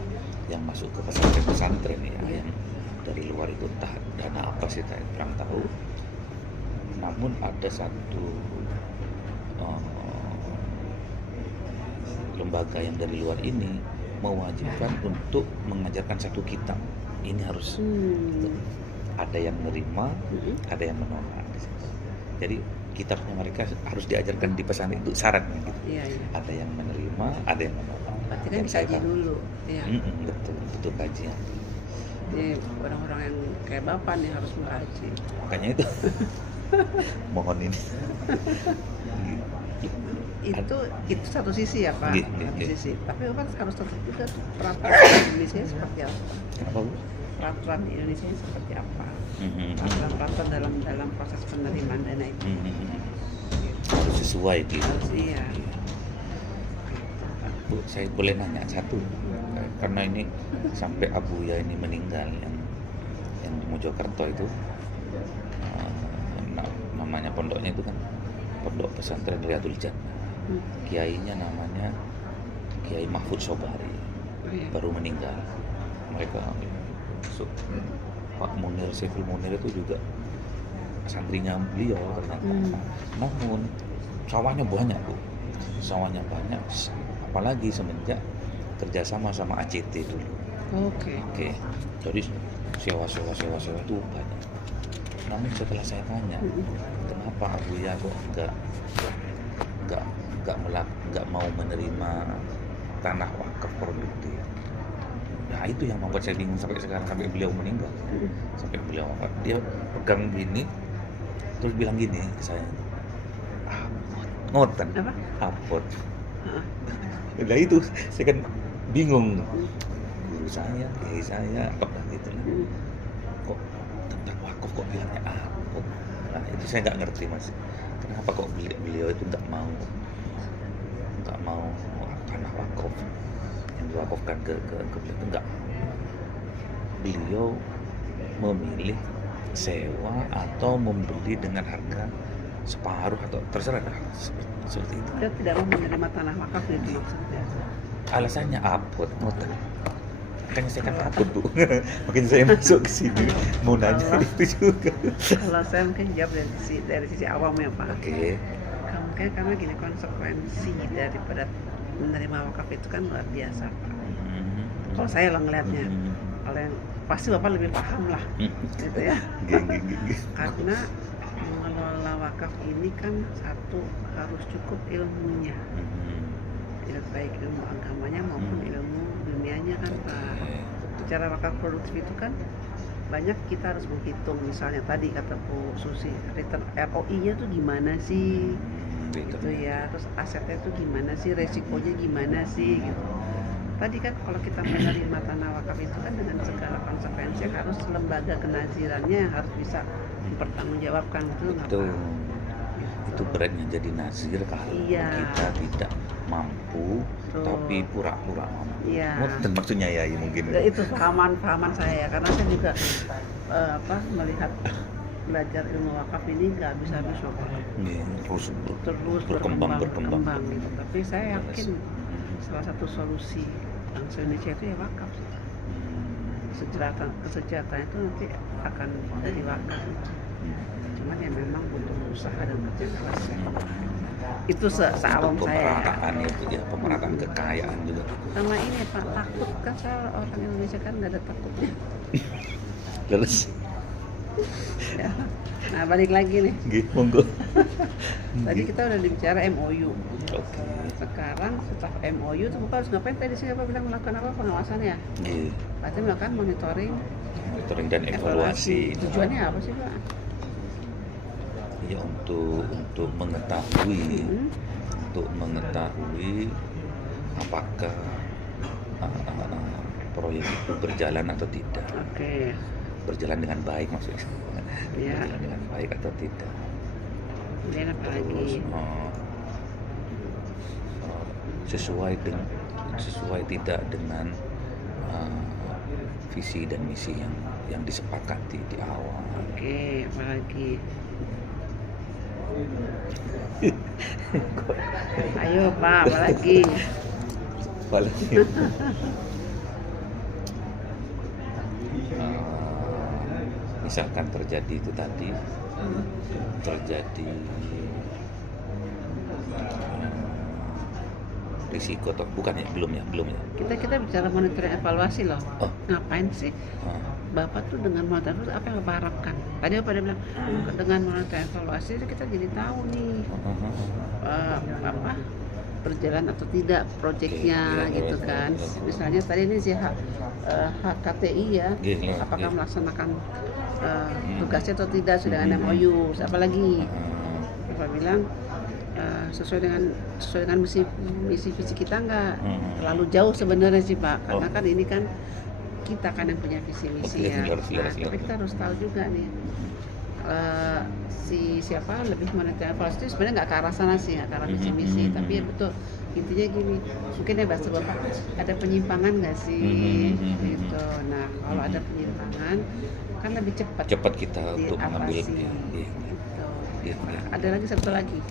yang masuk ke pesantren ya, yang dari luar itu entah dana apa sih saya kurang tahu. Namun ada satu lembaga yang dari luar ini mewajibkan untuk mengajarkan satu kitab. Ini harus ada yang menerima, ada yang menolak. Jadi kitabnya mereka harus diajarkan di pesantren itu syaratnya gitu. Iya. Ada yang menerima, ada yang menolak. Berarti kan dikaji dulu. Iya. Betul kajian. Jadi orang-orang yang kayak Bapak nih harus mengkaji. Makanya itu Mohon ini. itu satu sisi ya Pak, satu sisi. Tapi Bapak harus tetap juga tuh peraturan Indonesia seperti apa? Kenapa Bu? Peraturan di Indonesia seperti apa? Peraturan dalam proses penerimaan dana itu. Harus sesuai gitu. Harus iya. Bu, saya boleh nanya satu, karena ini sampai Abuya ini meninggal yang di Mojokerto itu, namanya pondoknya itu kan Pondok Pesantren Riyadul Jannah. Kiainya namanya Kiai Mahfud Sobari, baru meninggal. Mereka Pak Munir, Saiful Munir itu juga santrinya beliau ternyata. Namun sawahnya banyak Bu, sawahnya banyak. Apalagi semenjak kerjasama sama ACT dulu. Oke. Jadi sewa itu banyak. Namun setelah saya tanya, kenapa Abuya kok nggak mau menerima tanah wakaf produktif? Nah itu yang membuat saya bingung sampai sekarang, sampai beliau meninggal, sampai beliau wafat. Dia pegang gini, terus bilang gini ke saya, ngoten, hapot. Nah itu saya kan bingung, guru saya, kiai saya, apa gitu lah. Kok tentang wakaf kok bilangnya hapot? Nah itu saya nggak ngerti Mas. Kenapa kok beliau itu nggak mau tanah wakaf yang diwakafkan ke beliau itu nggak. Beliau memilih sewa atau membeli dengan harga separuh atau terserah seperti itu. Dia tidak mau menerima tanah wakaf itu maksudnya. Alasannya apot, ngoten. Makanya saya kan takut Bu. Makanya saya masuk ke sini mau nanya itu juga. Kalau saya mungkin jawab dari sisi awam ya Pak. Oke. Mungkin karena gini, konsekuensi daripada menerima wakaf itu kan luar biasa Pak. Kalau saya lo ngelihatnya, kalau yang pasti Bapak lebih paham lah, gitu ya. Karena mengelola wakaf ini kan satu harus cukup ilmunya, baik ilmu agamanya maupun ilmu dunianya kan Pak. Bicara wakaf produktif itu kan banyak kita harus menghitung, misalnya tadi kata Bu Susi, return ROI-nya tuh gimana sih, gitu ya, terus asetnya tuh gimana sih, resikonya gimana sih, gitu. Tadi kan kalau kita menerima tanah wakaf itu kan dengan segala konsekuensi, harus lembaga kenazirannya harus bisa mempertanggungjawabkan itu nggak Pak? Itu beratnya jadi nazir kalau kita tidak mampu, tapi pura-pura mampu. Dan maksudnya ya mungkin. Itu pahaman saya, karena saya juga melihat belajar ilmu wakaf ini nggak bisa habis Pak. Terus berkembang gitu. Tapi saya yakin salah satu solusi bangsa Indonesia itu ya wakaf. Kesejahteraan itu nanti akan dari wakaf. Cuman ya memang butuh usaha dan kerja keras. Itu seawam saya. Pemerataan itu ya, pemerataan kekayaan juga. Sama ini Pak, takut kan, saya orang Indonesia kan nggak ada takutnya. Terus. Ya. Nah balik lagi nih. Monggo. Tadi kita udah bicara MOU. Sekarang setelah MOU itu Bapak harus ngapain? Tadi sih Bapak bilang melakukan apa pengawasannya? Berarti melakukan monitoring dan evaluasi. Tujuannya apa sih Pak? Ya untuk mengetahui apakah proyek itu berjalan atau tidak. Berjalan dengan baik maksudnya. Berjalan dengan baik atau tidak. Dan apa lagi? Sesuai tidak dengan visi dan misi yang disepakati di awal. Apa lagi? Ayo Pak, apa lagi? Misalkan terjadi itu tadi, terjadi risiko atau bukan ya, belum ya. Kita bicara monitoring evaluasi loh. Ngapain sih Bapak tuh dengan monitoring apa yang Bapak harapkan? Tadi Bapak bilang dengan monitoring evaluasi kita jadi tahu nih berjalan atau tidak proyeknya gitu kan. Misalnya tadi ini si HKTI ya, apakah melaksanakan tugasnya atau tidak sudah ada MOU, siapa lagi? Bapak bilang sesuai dengan misi visi kita nggak terlalu jauh sebenarnya sih Pak, karena kan ini kan kita kan yang punya visi misi ya. Tapi kita harus tahu juga nih siapa lebih monetize evaluasi itu sebenarnya nggak ke arah sana sih, nggak ke arah visi misi, tapi ya betul intinya gini, mungkin ya bahasa Bapak ada penyimpangan nggak sih gitu. Nah kalau ada penyimpangan kan lebih cepat kita untuk mengambil gitu. Ada lagi satu lagi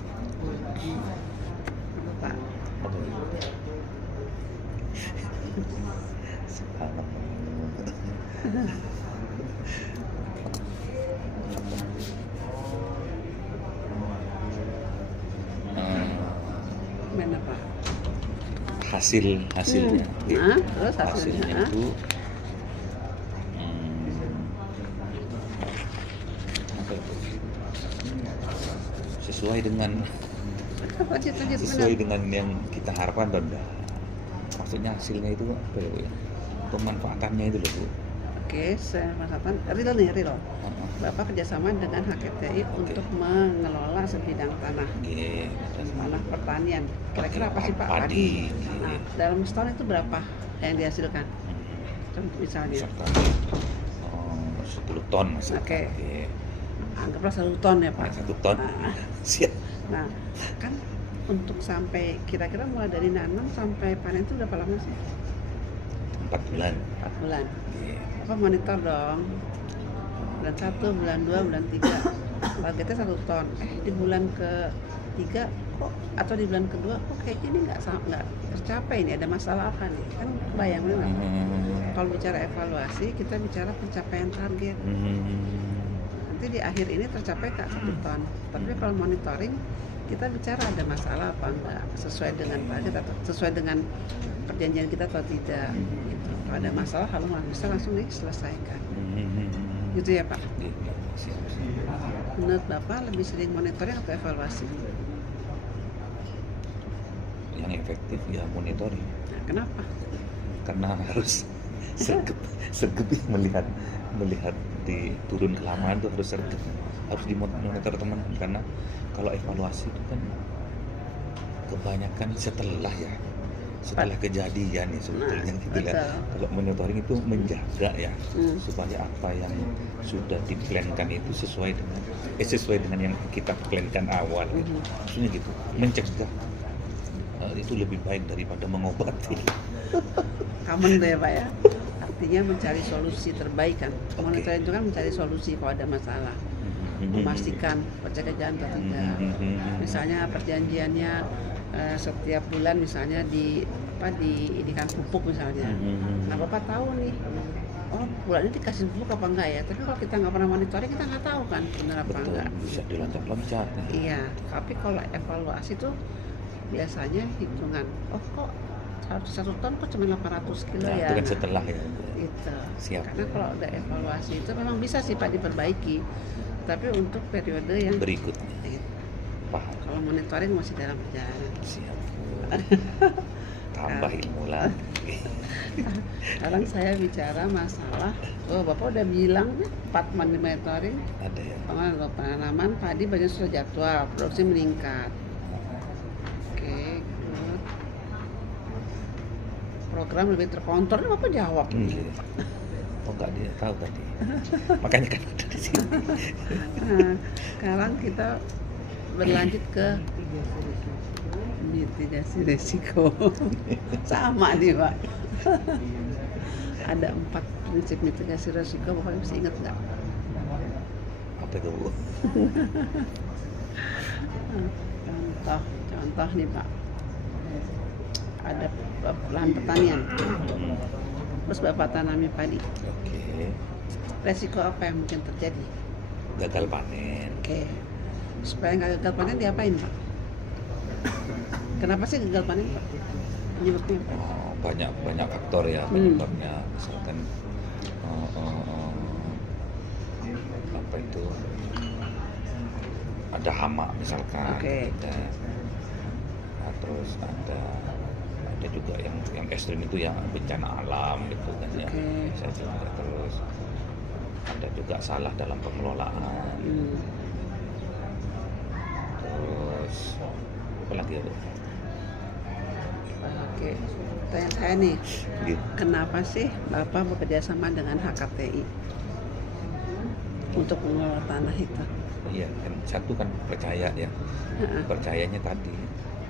Pak. Mana Pak? Hasilnya. Terus hasilnya itu sesuai dengan yang kita harapkan dan maksudnya hasilnya itu apa ya Bu? Pemanfaatannya itu loh Bu. Oke, saya masakan real. Bapak kerjasama dengan HKTI untuk mengelola sebidang tanah pertanian. Kira-kira apa sih Pak? Padi. Nah, dalam setahun itu berapa yang dihasilkan? Misalnya 10 ton misalkan. Oke. Anggaplah 1 ton ya Pak. 1 ton. Siap. Nah, kan untuk sampai kira-kira mulai dari nanam sampai panen itu berapa lama sih? 4 bulan. 4 bulan. Apa monitor dong? Bulan 1, bulan 2, bulan 3 targetnya 1 ton. Di bulan ke-3 kok atau di bulan kedua kok kayaknya ini nggak tercapai, ini ada masalah apa nih? Kan bayangin kalau bicara evaluasi kita bicara pencapaian target. Nanti di akhir ini tercapai nggak 1 ton. Tapi kalau monitoring kita bicara ada masalah apa enggak, sesuai dengan target atau sesuai dengan perjanjian kita atau tidak gitu. Kalau ada masalah bisa langsung diselesaikan. Gitu ya Pak? Menurut Bapak lebih sering monitoring atau evaluasi? Yang efektif ya monitoring. Nah, kenapa? Karena harus sergap melihat di turun kelamaan itu harus sergap, harus dimonitor teman-teman, karena kalau evaluasi itu kan kebanyakan setelah kejadian ya sebetulnya gitu ya. Kalau monitoring itu menjaga ya supaya apa yang sudah diplankan itu sesuai dengan yang kita plankan awal gitu. Maksudnya gitu, mencegah itu lebih baik daripada mengobati. Common tuh ya Pak ya. Artinya mencari solusi terbaik kan. Monitoring itu kan mencari solusi kalau ada masalah. Memastikan pencegahan atau tidak. Misalnya perjanjiannya setiap bulan misalnya diidikan pupuk misalnya. Nah Bapak tahu nih, bulan ini dikasih pupuk apa enggak ya? Tapi kalau kita nggak pernah monitoring kita nggak tahu kan benar apa enggak. Bisa diloncat-loncat. Iya, tapi kalau evaluasi tuh biasanya hitungan. Kok 1 ton kok cuma 800 kilo ya? Itu kan setelah ya. Gitu. Siap. Karena kalau ada evaluasi itu memang bisa sih Pak diperbaiki, tapi untuk periode yang berikutnya. Paham. Kalau monitoring masih dalam perjalanan. Siap. Tambah ilmu lagi. Sekarang saya bicara masalah, Bapak udah bilang 4 monitoring. Ada ya. Penanaman padi banyak sudah jadwal, produksi meningkat. Oke, good. Program lebih terkontrol, Bapak jawab. Enggak dia tahu tadi. Makanya kan ada di sini. Nah, sekarang kita berlanjut ke mitigasi resiko. Sama nih Pak. Ada 4 prinsip mitigasi resiko, Bapak bisa ingat nggak? Apa itu Bu? Contoh nih Pak. Ada lahan pertanian. Terus Bapak tanami padi. Oke. Resiko apa yang mungkin terjadi? Gagal panen. Oke. Supaya nggak gagal panen diapain Pak? Kenapa sih gagal panen Pak? Penyebabnya apa? Banyak faktor ya penyebabnya. Misalkan apa itu, ada hama misalkan. Oke. terus ada juga yang ekstrim itu yang bencana alam gitu kan ya. Bisa juga, terus ada juga salah dalam pengelolaan. Terus apa lagi ya, Bu? Oke, tanya saya nih, kenapa sih Bapak bekerja sama dengan HKTI untuk mengelola tanah itu? Iya, kan satu kan percaya ya, percayanya tadi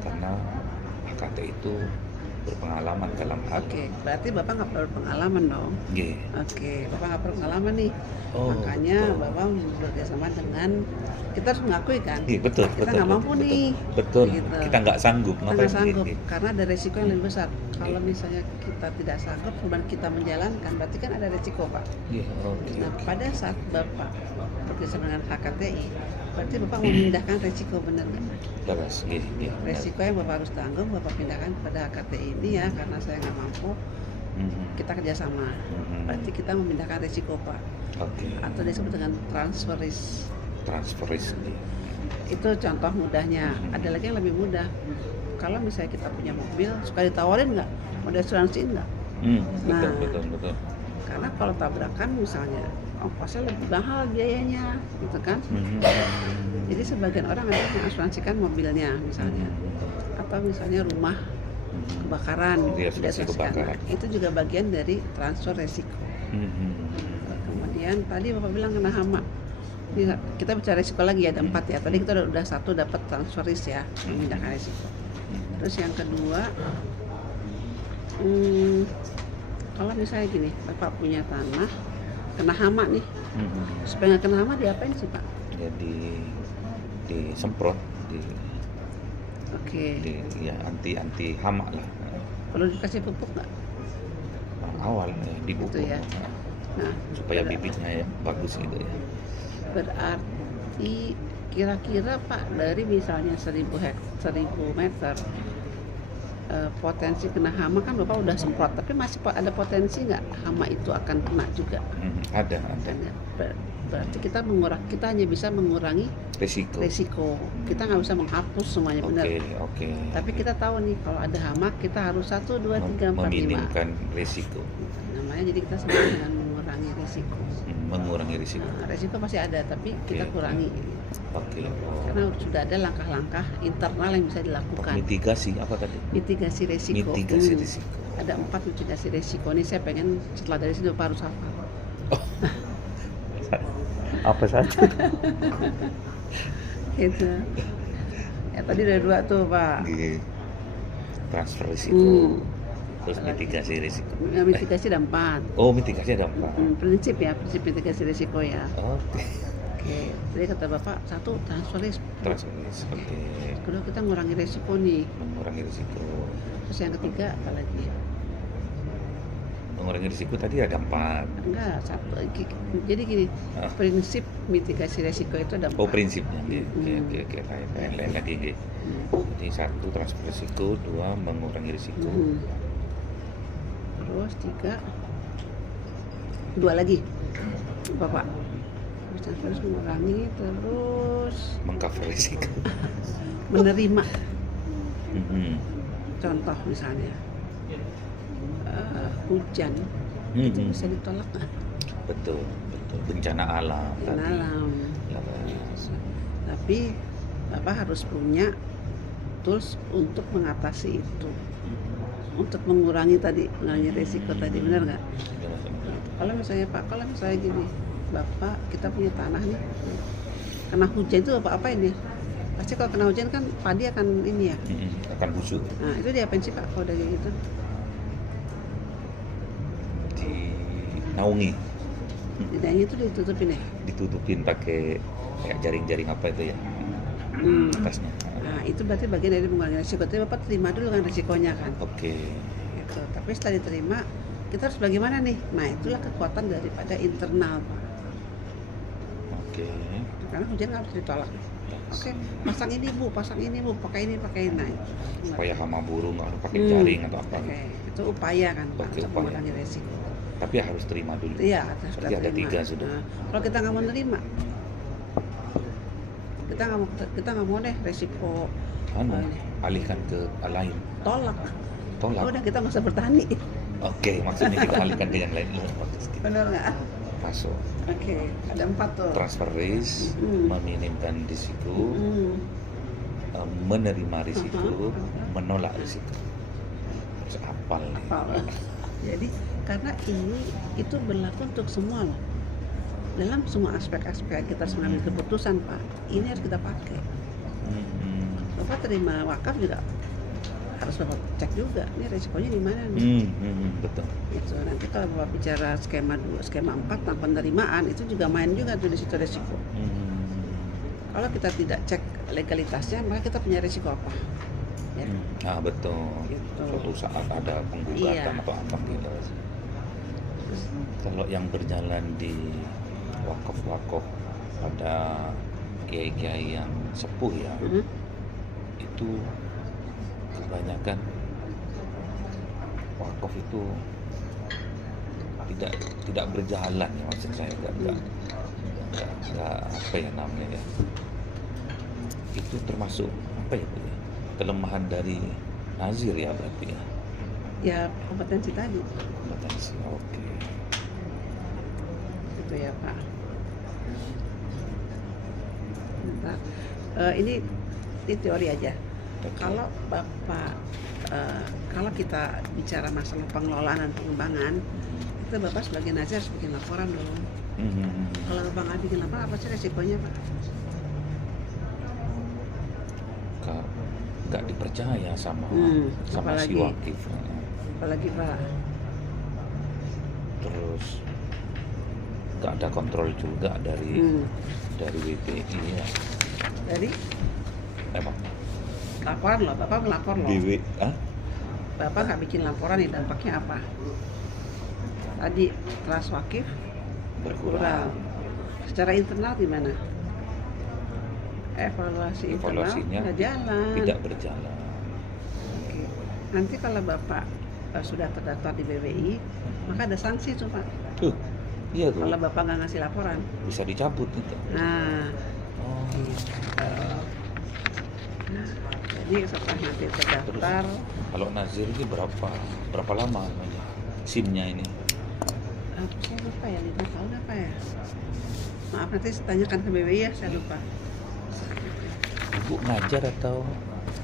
karena HKTI itu berpengalaman dalam hal. Oke, berarti Bapak nggak perlu pengalaman dong? Iya. Oke, Bapak nggak perlu pengalaman nih. Makanya Bapak bekerjasama dengan, kita harus mengakui kan? Iya, betul. Kita nggak mampu nih. Betul. Gitu. Kita nggak sanggup. Kita nggak sanggup karena ada resiko yang lebih besar. Kalau misalnya kita tidak sanggup, kemudian kita menjalankan, berarti kan ada resiko, Pak. Iya. Nah, pada saat Bapak bekerjasama dengan HKTI, berarti Bapak memindahkan resiko, benar nggak? Jelas. Iya. Resiko yang Bapak harus tanggung, Bapak pindahkan kepada HKTI ini ya, karena saya nggak mampu. Kita kerjasama, berarti kita memindahkan resiko, Pak. Atau disebut dengan transfer risk. Itu contoh mudahnya. Ada lagi yang lebih mudah. Kalau misalnya kita punya mobil, suka ditawarin nggak? Mau diasuransiin nggak? Betul. Karena kalau tabrakan misalnya, ongkosnya lebih mahal biayanya, gitu kan? Jadi sebagian orang ada yang asuransikan mobilnya misalnya, atau misalnya rumah kebakaran, itu juga bagian dari transfer resiko. Kemudian tadi Bapak bilang kena hama. Kita bicara resiko lagi, ada 4 ya. Tadi kita udah 1 dapat transfer risk ya, memindahkan resiko. Terus yang kedua, kalau misalnya gini, Bapak punya tanah kena hama nih, supaya nggak kena hama diapain sih, Pak? Jadi disemprot, ya anti hama lah. Perlu dikasih pupuk nggak? Awal dipupuk gitu ya. Nah, supaya bibitnya ya bagus gitu ya. Berarti kira-kira Pak, dari misalnya 1000 meter potensi kena hama kan Bapak udah semprot, tapi masih ada potensi nggak hama itu akan kena juga? Ada. Berarti kita hanya bisa mengurangi resiko. Kita nggak bisa menghapus semuanya, benar. Oke. Tapi kita tahu nih kalau ada hama kita harus 1, 2, 3, 4, 5. Meminimkan resiko. Namanya jadi kita sebut dengan mengurangi resiko. Mengurangi risiko. Risiko pasti ada, tapi kita kurangi. Karena sudah ada langkah-langkah internal yang bisa dilakukan. Mitigasi apa tadi? Mitigasi resiko. Risiko. Ada 4 mitigasi resiko. Ini saya pengen setelah dari sini Bapak harus hafal. Apa saja? Gitu. Ya tadi ada 2 tuh, Pak. Transfer risiko. Terus mitigasi risiko. Mitigasi ada 4. Mitigasi ada 4. Prinsip mitigasi risiko ya. Oke. Jadi kata Bapak, 1 transfer risk. Kedua kita mengurangi risiko nih. Terus yang ketiga apa lagi? Mengurangi risiko tadi ada 4. Enggak, 1. Jadi gini, prinsip mitigasi risiko itu ada 4. Prinsipnya. Oke. Lain lagi. Jadi 1 transfer risiko, 2 mengurangi risiko. Terus 3 2 lagi Bapak, terus mengurangi, terus mengcover risiko. Menerima. Contoh misalnya hujan itu bisa ditolak nggak? Betul. Bencana alam. Tapi Bapak harus punya tools untuk mengatasi itu, untuk mengurangi resiko tadi, benar nggak? Kalau misalnya gini, Bapak, kita punya tanah nih, kena hujan itu Bapak apain ya? Pasti kalau kena hujan kan padi akan ini ya, akan busuk. Nah itu diapain sih Pak kalau udah kayak gitu? Dinaungi. Dinaungi itu ditutupin ya? Ditutupin pakai kayak jaring-jaring apa itu ya, atasnya. Nah itu berarti bagian dari mengurangi risiko. Tapi Bapak terima dulu kan risikonya kan? Gitu. Tapi setelah diterima, kita harus bagaimana nih? Nah itulah kekuatan daripada internal Pak. Karena hujan nggak harus ditolak. Pasang ini bu, pakai ini. Nah, supaya hama burung nggak harus pakai jaring atau apa. Itu upaya kan Pak, untuk mengurangi resiko. Tapi harus terima dulu. Iya, berarti ada 3 sudah. Nah, kalau kita nggak mau terima, kita nggak mau deh resiko alihkan ke lain. Tolak. Tolak. Udah kita nggak usah bertani. Oke, maksudnya kita alihkan ke yang lain. Benar nggak? Masuk. Oke, ada 4 tuh. Transfer risk, meminimkan risiko, menerima risiko, menolak risiko. Terus hafal nih. Jadi karena itu berlaku untuk semua loh. Dalam semua aspek-aspek kita harus mengambil keputusan, Pak. Ini harus kita pakai. Bapak terima wakaf juga harus Bapak cek juga, ini resikonya di mana nih. Betul. Gitu. Nanti kalau Bapak bicara skema 4 tentang penerimaan, itu juga main juga tuh di situ resiko. Kalau kita tidak cek legalitasnya, maka kita punya resiko apa? Ya. Betul. Gitu. Suatu saat ada penggugatan atau apa gitu. Kalau yang berjalan di wakaf ada kiai-kiai yang sepuh ya, itu kebanyakan wakaf itu tidak berjalan ya, maksud saya nggak apa ya namanya ya, itu termasuk apa ya, kelemahan dari nazir ya berarti ya. Ya kompetensi tadi. Kompetensi, oke. Itu ya Pak. Bentar. Ini teori aja. Kalau Bapak, kalau kita bicara masalah pengelolaan dan pengembangan, itu Bapak sebagai nazir harus bikin laporan dong. Kalau Bapak nggak bikin laporan, apa sih resikonya Pak? Nggak dipercaya sama si wakif. Apalagi Pak? Terus nggak ada kontrol juga dari WPI ya. Dari? Emang? Laporan loh, Bapak melapor loh. Bapak nggak bikin laporan nih, dampaknya apa? Tadi trust wakif berkurang. Secara internal gimana? Evaluasinya nggak jalan. Tidak berjalan. Oke. Nanti kalau Bapak sudah terdaftar di BWI, maka ada sanksi tuh Pak. Iya tuh. Kalau Bapak nggak ngasih laporan, bisa dicabut itu. Nah, jadi setelah nanti terdaftar. Terus, kalau nazir ini berapa lama namanya SIM-nya ini? Saya lupa ya, 5 tahun apa ya? Maaf, nanti saya tanyakan ke BWI ya, saya lupa. Ibu ngajar atau?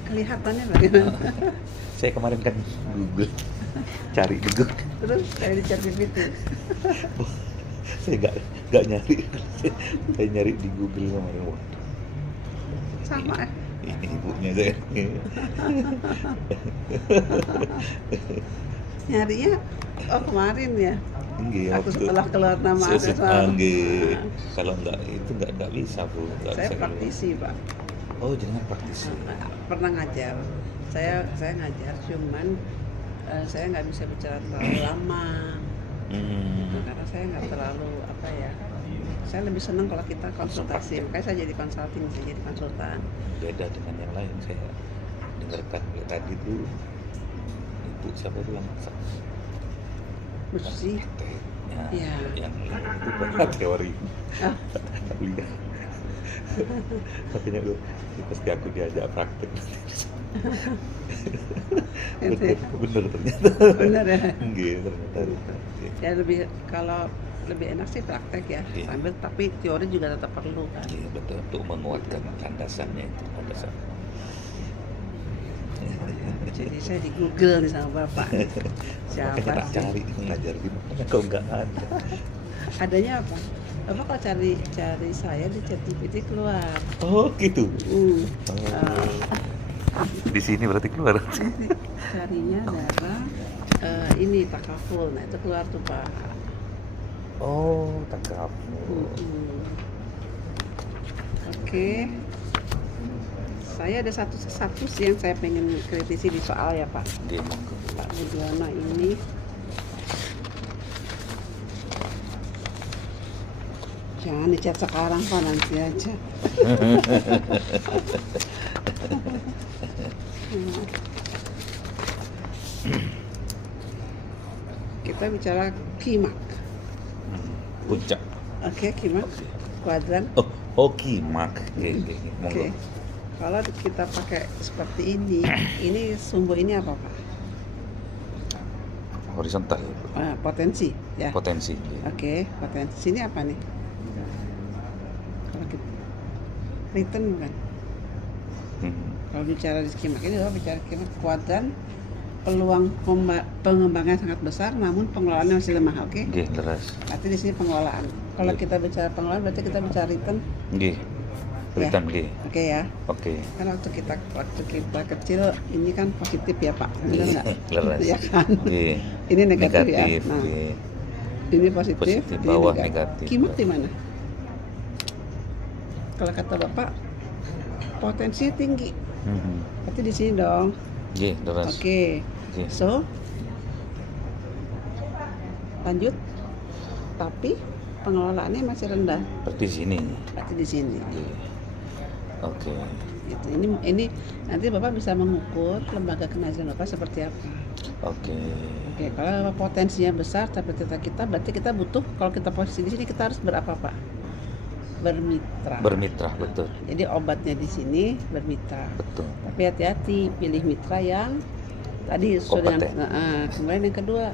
Kelihatannya bagaimana? Saya kemarin kan Google, cari di Google. Terus saya dicari itu. Saya nggak nyari, saya nyari di Google kemarin. Sama ini ibunya saya. Nyarinya kemarin ya. Aku setelah keluar nama asesor. Kalau nggak bisa Bu. Saya praktisi Pak. Oh jangan praktisi. Pernah ngajar. Saya ngajar, cuman saya nggak bisa bicara terlalu lama. Karena saya nggak terlalu apa ya. Saya lebih senang kalau kita konsultasi. Makanya saya jadi consulting, saya jadi konsultan. Beda dengan yang lain. Saya dengarkan tadi tuh ibu siapa tuh yang masak? Mesti. Ya. Yang itu teori. Kuliah. Makanya pasti aku diajak praktek. Bener ternyata. Bener ya. Gitu ternyata. Ya kalau lebih enak sih praktek ya, sambil tapi teori juga tetap perlu kan. Iya betul, untuk menguatkan landasannya itu landasan. Jadi saya di Google nih sama Bapak. Siapa tak cari ngajar di mana kok nggak ada. Adanya apa? Bapak kalau cari saya di ChatGPT keluar. Oh gitu. Di sini berarti keluar. Carinya adalah ini takaful, nah itu keluar tuh Pak. Oh, takaful. Oke. Saya ada satu sih yang saya pengen kritisi di soal ya Pak. Pak Budiono ini. Jangan dicat sekarang Pak, nanti aja. Kita bicara kimak. Puncak. Oke, kimak. Kuadran. Oh kimak. Oke. Kalau kita pakai seperti ini sumbu ini apa Pak? Horizontal. Potensi ya. Potensi. Oke, potensi ini apa nih? Kalau kita return bukan? Kalau bicara di skema ini, bicara skema kuadran peluang pengembangan sangat besar, namun pengelolaannya masih lemah. Oke? Oke, jelas. Berarti di sini pengelolaan. Kalau kita bicara pengelolaan, berarti kita bicara return. Oke. Return, oke. Oke ya. Oke. Kan waktu kita kecil ini kan positif ya Pak, benar nggak? Jelas. Ya kan. Ini negatif ya. Nah, ini positif, ini bawah negatif. negatif. Kimat di mana? Kalau kata Bapak, potensinya tinggi. Berarti di sini dong. Oke, jelas. Oke. So, lanjut. Tapi pengelolaannya masih rendah. Berarti di sini. Berarti di sini. Oke. Gitu. Ini nanti Bapak bisa mengukur lembaga kemajuan Bapak seperti apa. Oke. Kalau potensinya besar tapi kita berarti kita butuh, kalau kita posisi di sini kita harus berapa Pak? Bermitra. Bermitra, betul. Jadi obatnya di sini bermitra. Betul. Tapi hati-hati, pilih mitra yang tadi sudah. Kemudian yang kedua,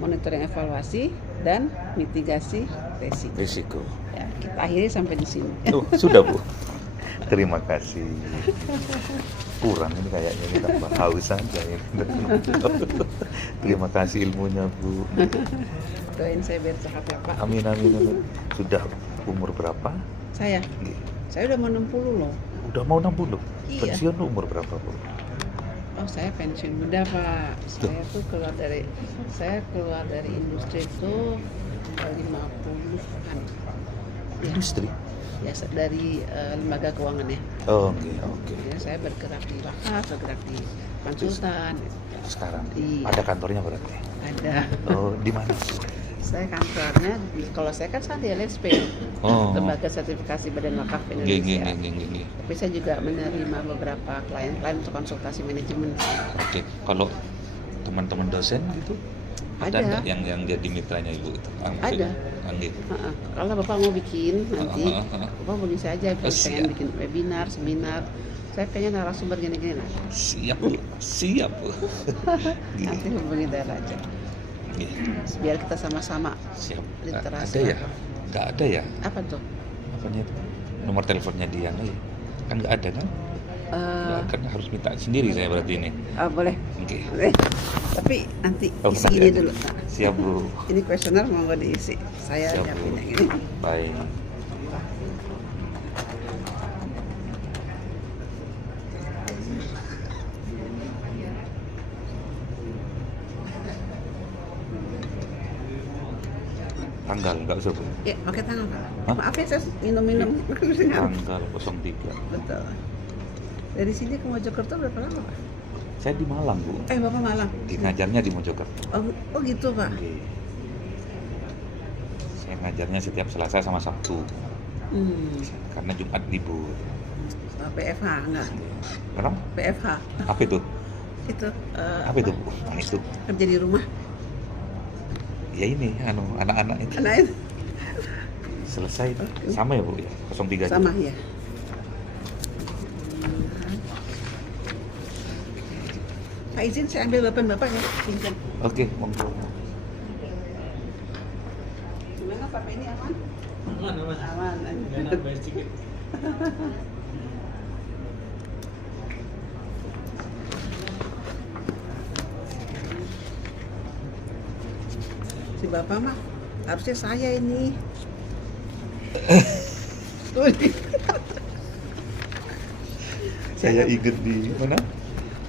monitoring evaluasi dan mitigasi risiko. Ya, kita akhiri sampai di sini. Sudah Bu. Terima kasih. Kurang ini kayaknya kita haus saja ya. Terima kasih ilmunya Bu. Doain saya biar sehat ya Pak. Amin. Sudah umur berapa? Saya udah mau 60 loh. Udah mau 60? Iya. Pensiun umur berapa Bu? Oh, saya pensiun muda Pak. Saya tuh keluar dari industri itu 50-an. Industri? Ya, dari lembaga keuangan ya. Oh, oke. Ya, saya bergerak di wakaf, bergerak di konsultan. Sekarang Iya. ada kantornya berarti? Ada. Oh, di mana? Saya kantornya kalau saya kan di LSP, Lembaga Sertifikasi Badan Wakaf Indonesia. Tapi saya juga menerima beberapa klien-klien untuk konsultasi manajemen. Oke, kalau teman-teman dosen gitu ada nggak yang jadi mitranya Ibu itu? Ada. Kalau Bapak mau bikin nanti, Bapak mau bisa aja pengen bikin webinar, seminar. Saya pengen narasumber gini-gini lah. Siap Bu. Nanti hubungi Dara aja. Biar kita sama-sama. Siap. Literasi. Ada ya? Nggak ada ya? Apa tuh? Apanya itu? Nomor teleponnya Diana ya? Kan nggak ada kan? Kan harus minta sendiri saya berarti ini. Boleh. Oke. Tapi nanti isi ini dulu. Siap Bu. Ini kuesioner mau nggak diisi? Saya nyiapin yang ini. Baik. Tanggal nggak usah Bu? Ya, pakai tanggal Pak. Maaf ya, saya minum-minum. Tanggal 03. Betul. Dari sini ke Mojokerto berapa lama Pak? Saya di Malang Bu. Bapak Malang? Ngajarnya di Mojokerto. Oh gitu Pak? Oke. Saya ngajarnya setiap Selasa sama Sabtu. Karena Jumat libur. PFH enggak? Kenapa? PFH. Apa itu? Itu. Apa itu Bu? Itu Kerja di rumah. Ya ini, anak-anak itu. Anak itu. Selesai itu sama ya Bu ya? 03 sama juga. Ya. Pak izin saya ambil bapak ya. Pinjam. Oke, monggo. Gimana Pak ini aman? Aman. Jangan bayar sedikit. Si bapak mah harusnya saya ini. Saya ingat di mana?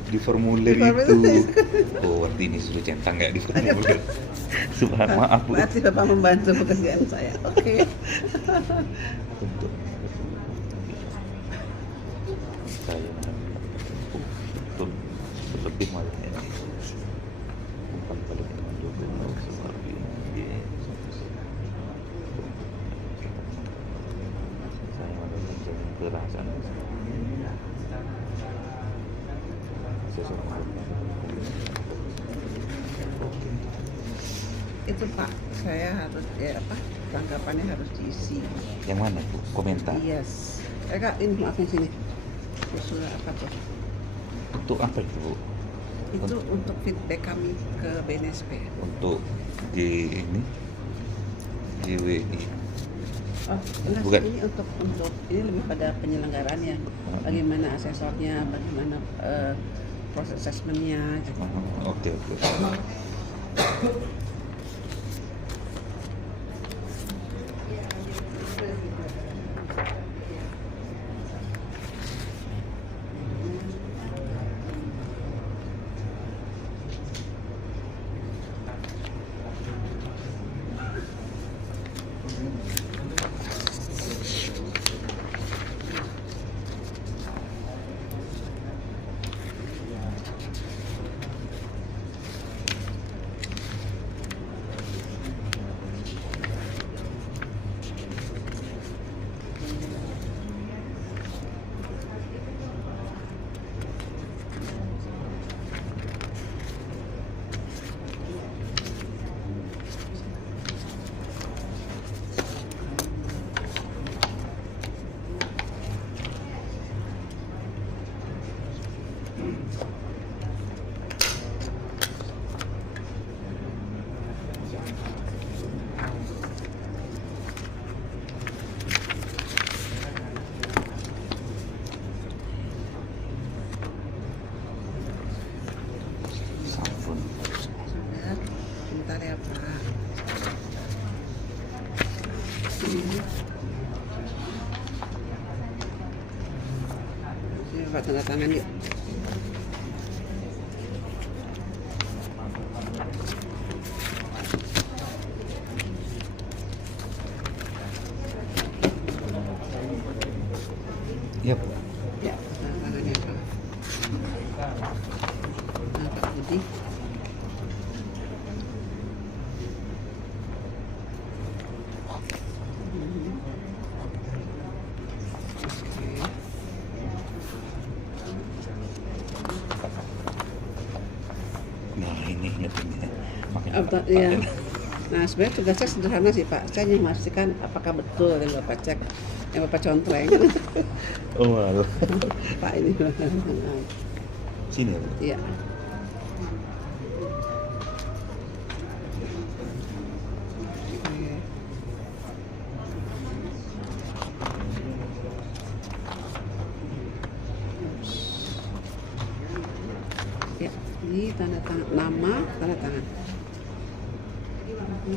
Di formulir itu. Oh, berarti ini sudah centang kayak di formulir. Subhan, maaf Bu. Berarti Bapak membantu pekerjaan saya. Oke. Untuk saya betul lebih malah ya. Umpan balik mendukung seperti ini. Saya malah menjaga kerasan. Itu Pak, saya harus tanggapannya harus diisi. Yang mana Bu? Komentar. Yes. Kak, ini maafin sini. Surat apa tuh? Untuk apa itu, Bu? Itu untuk feedback kami ke BNSP. Untuk ini GWI. Oh, enggak, Bukan. ini untuk ini lebih pada penyelenggaraannya. Bagaimana asesornya, bagaimana proses asesmennya gitu. Oke. Sampun. Bentar ya Pak. Sini Pak, tanda tangan yuk. Iya, Bu. Ya, tanda tangannya Pak. Nah, Pak Budi. Nah, ini ingetinnya. Ya. Nah, sebenarnya tugasnya sederhana sih Pak. Saya hanya memastikan apakah betul yang Bapak cek, yang Bapak contreng. Oh, malu. Pak ini. Sini ya, Bu. Iya. Ya, ini tanda tangan nama, tanda tangan. Oke,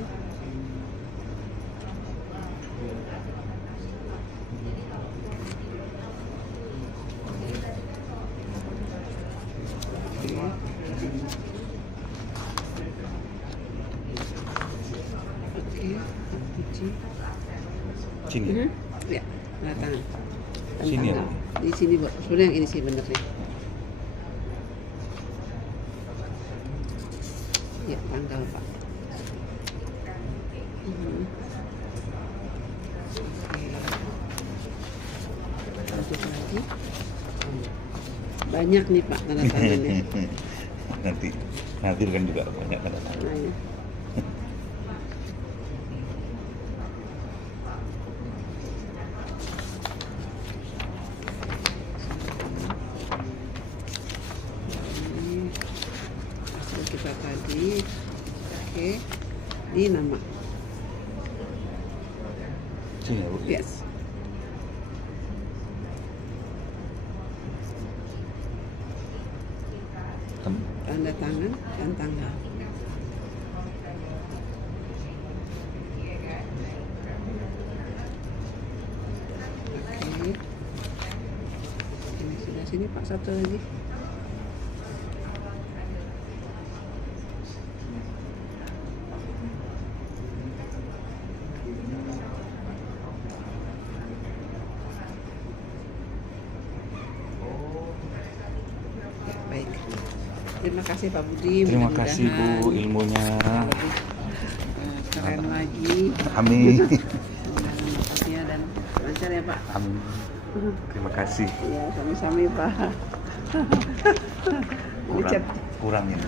Sini. Ya? Ya, tanda tangan. Dan Sini ya, tanggal. Bu? Di sini, Bu. Sebenarnya yang ini sih bener nih. Ya, tanggal Pak. Oke. Lanjut lagi. Banyak nih Pak tanda tangannya. nanti kan juga banyak tanda tangan. Nah, ya. Ini hasil kita tadi. Oke. Ini nama. Sini ya, Bu. Yes. Tanda tangan dan tanggal. Oke. Ini sudah sini Pak, satu lagi. Ya, baik. Terima kasih Pak Budi. Terima kasih, Bu, Mudah-mudahan ilmunya. lebih keren lagi. Amin. Mudah-mudahan dan lancar ya Pak. Amin. Terima kasih. Ya, sami-sami Pak. Ini chat Kurangin.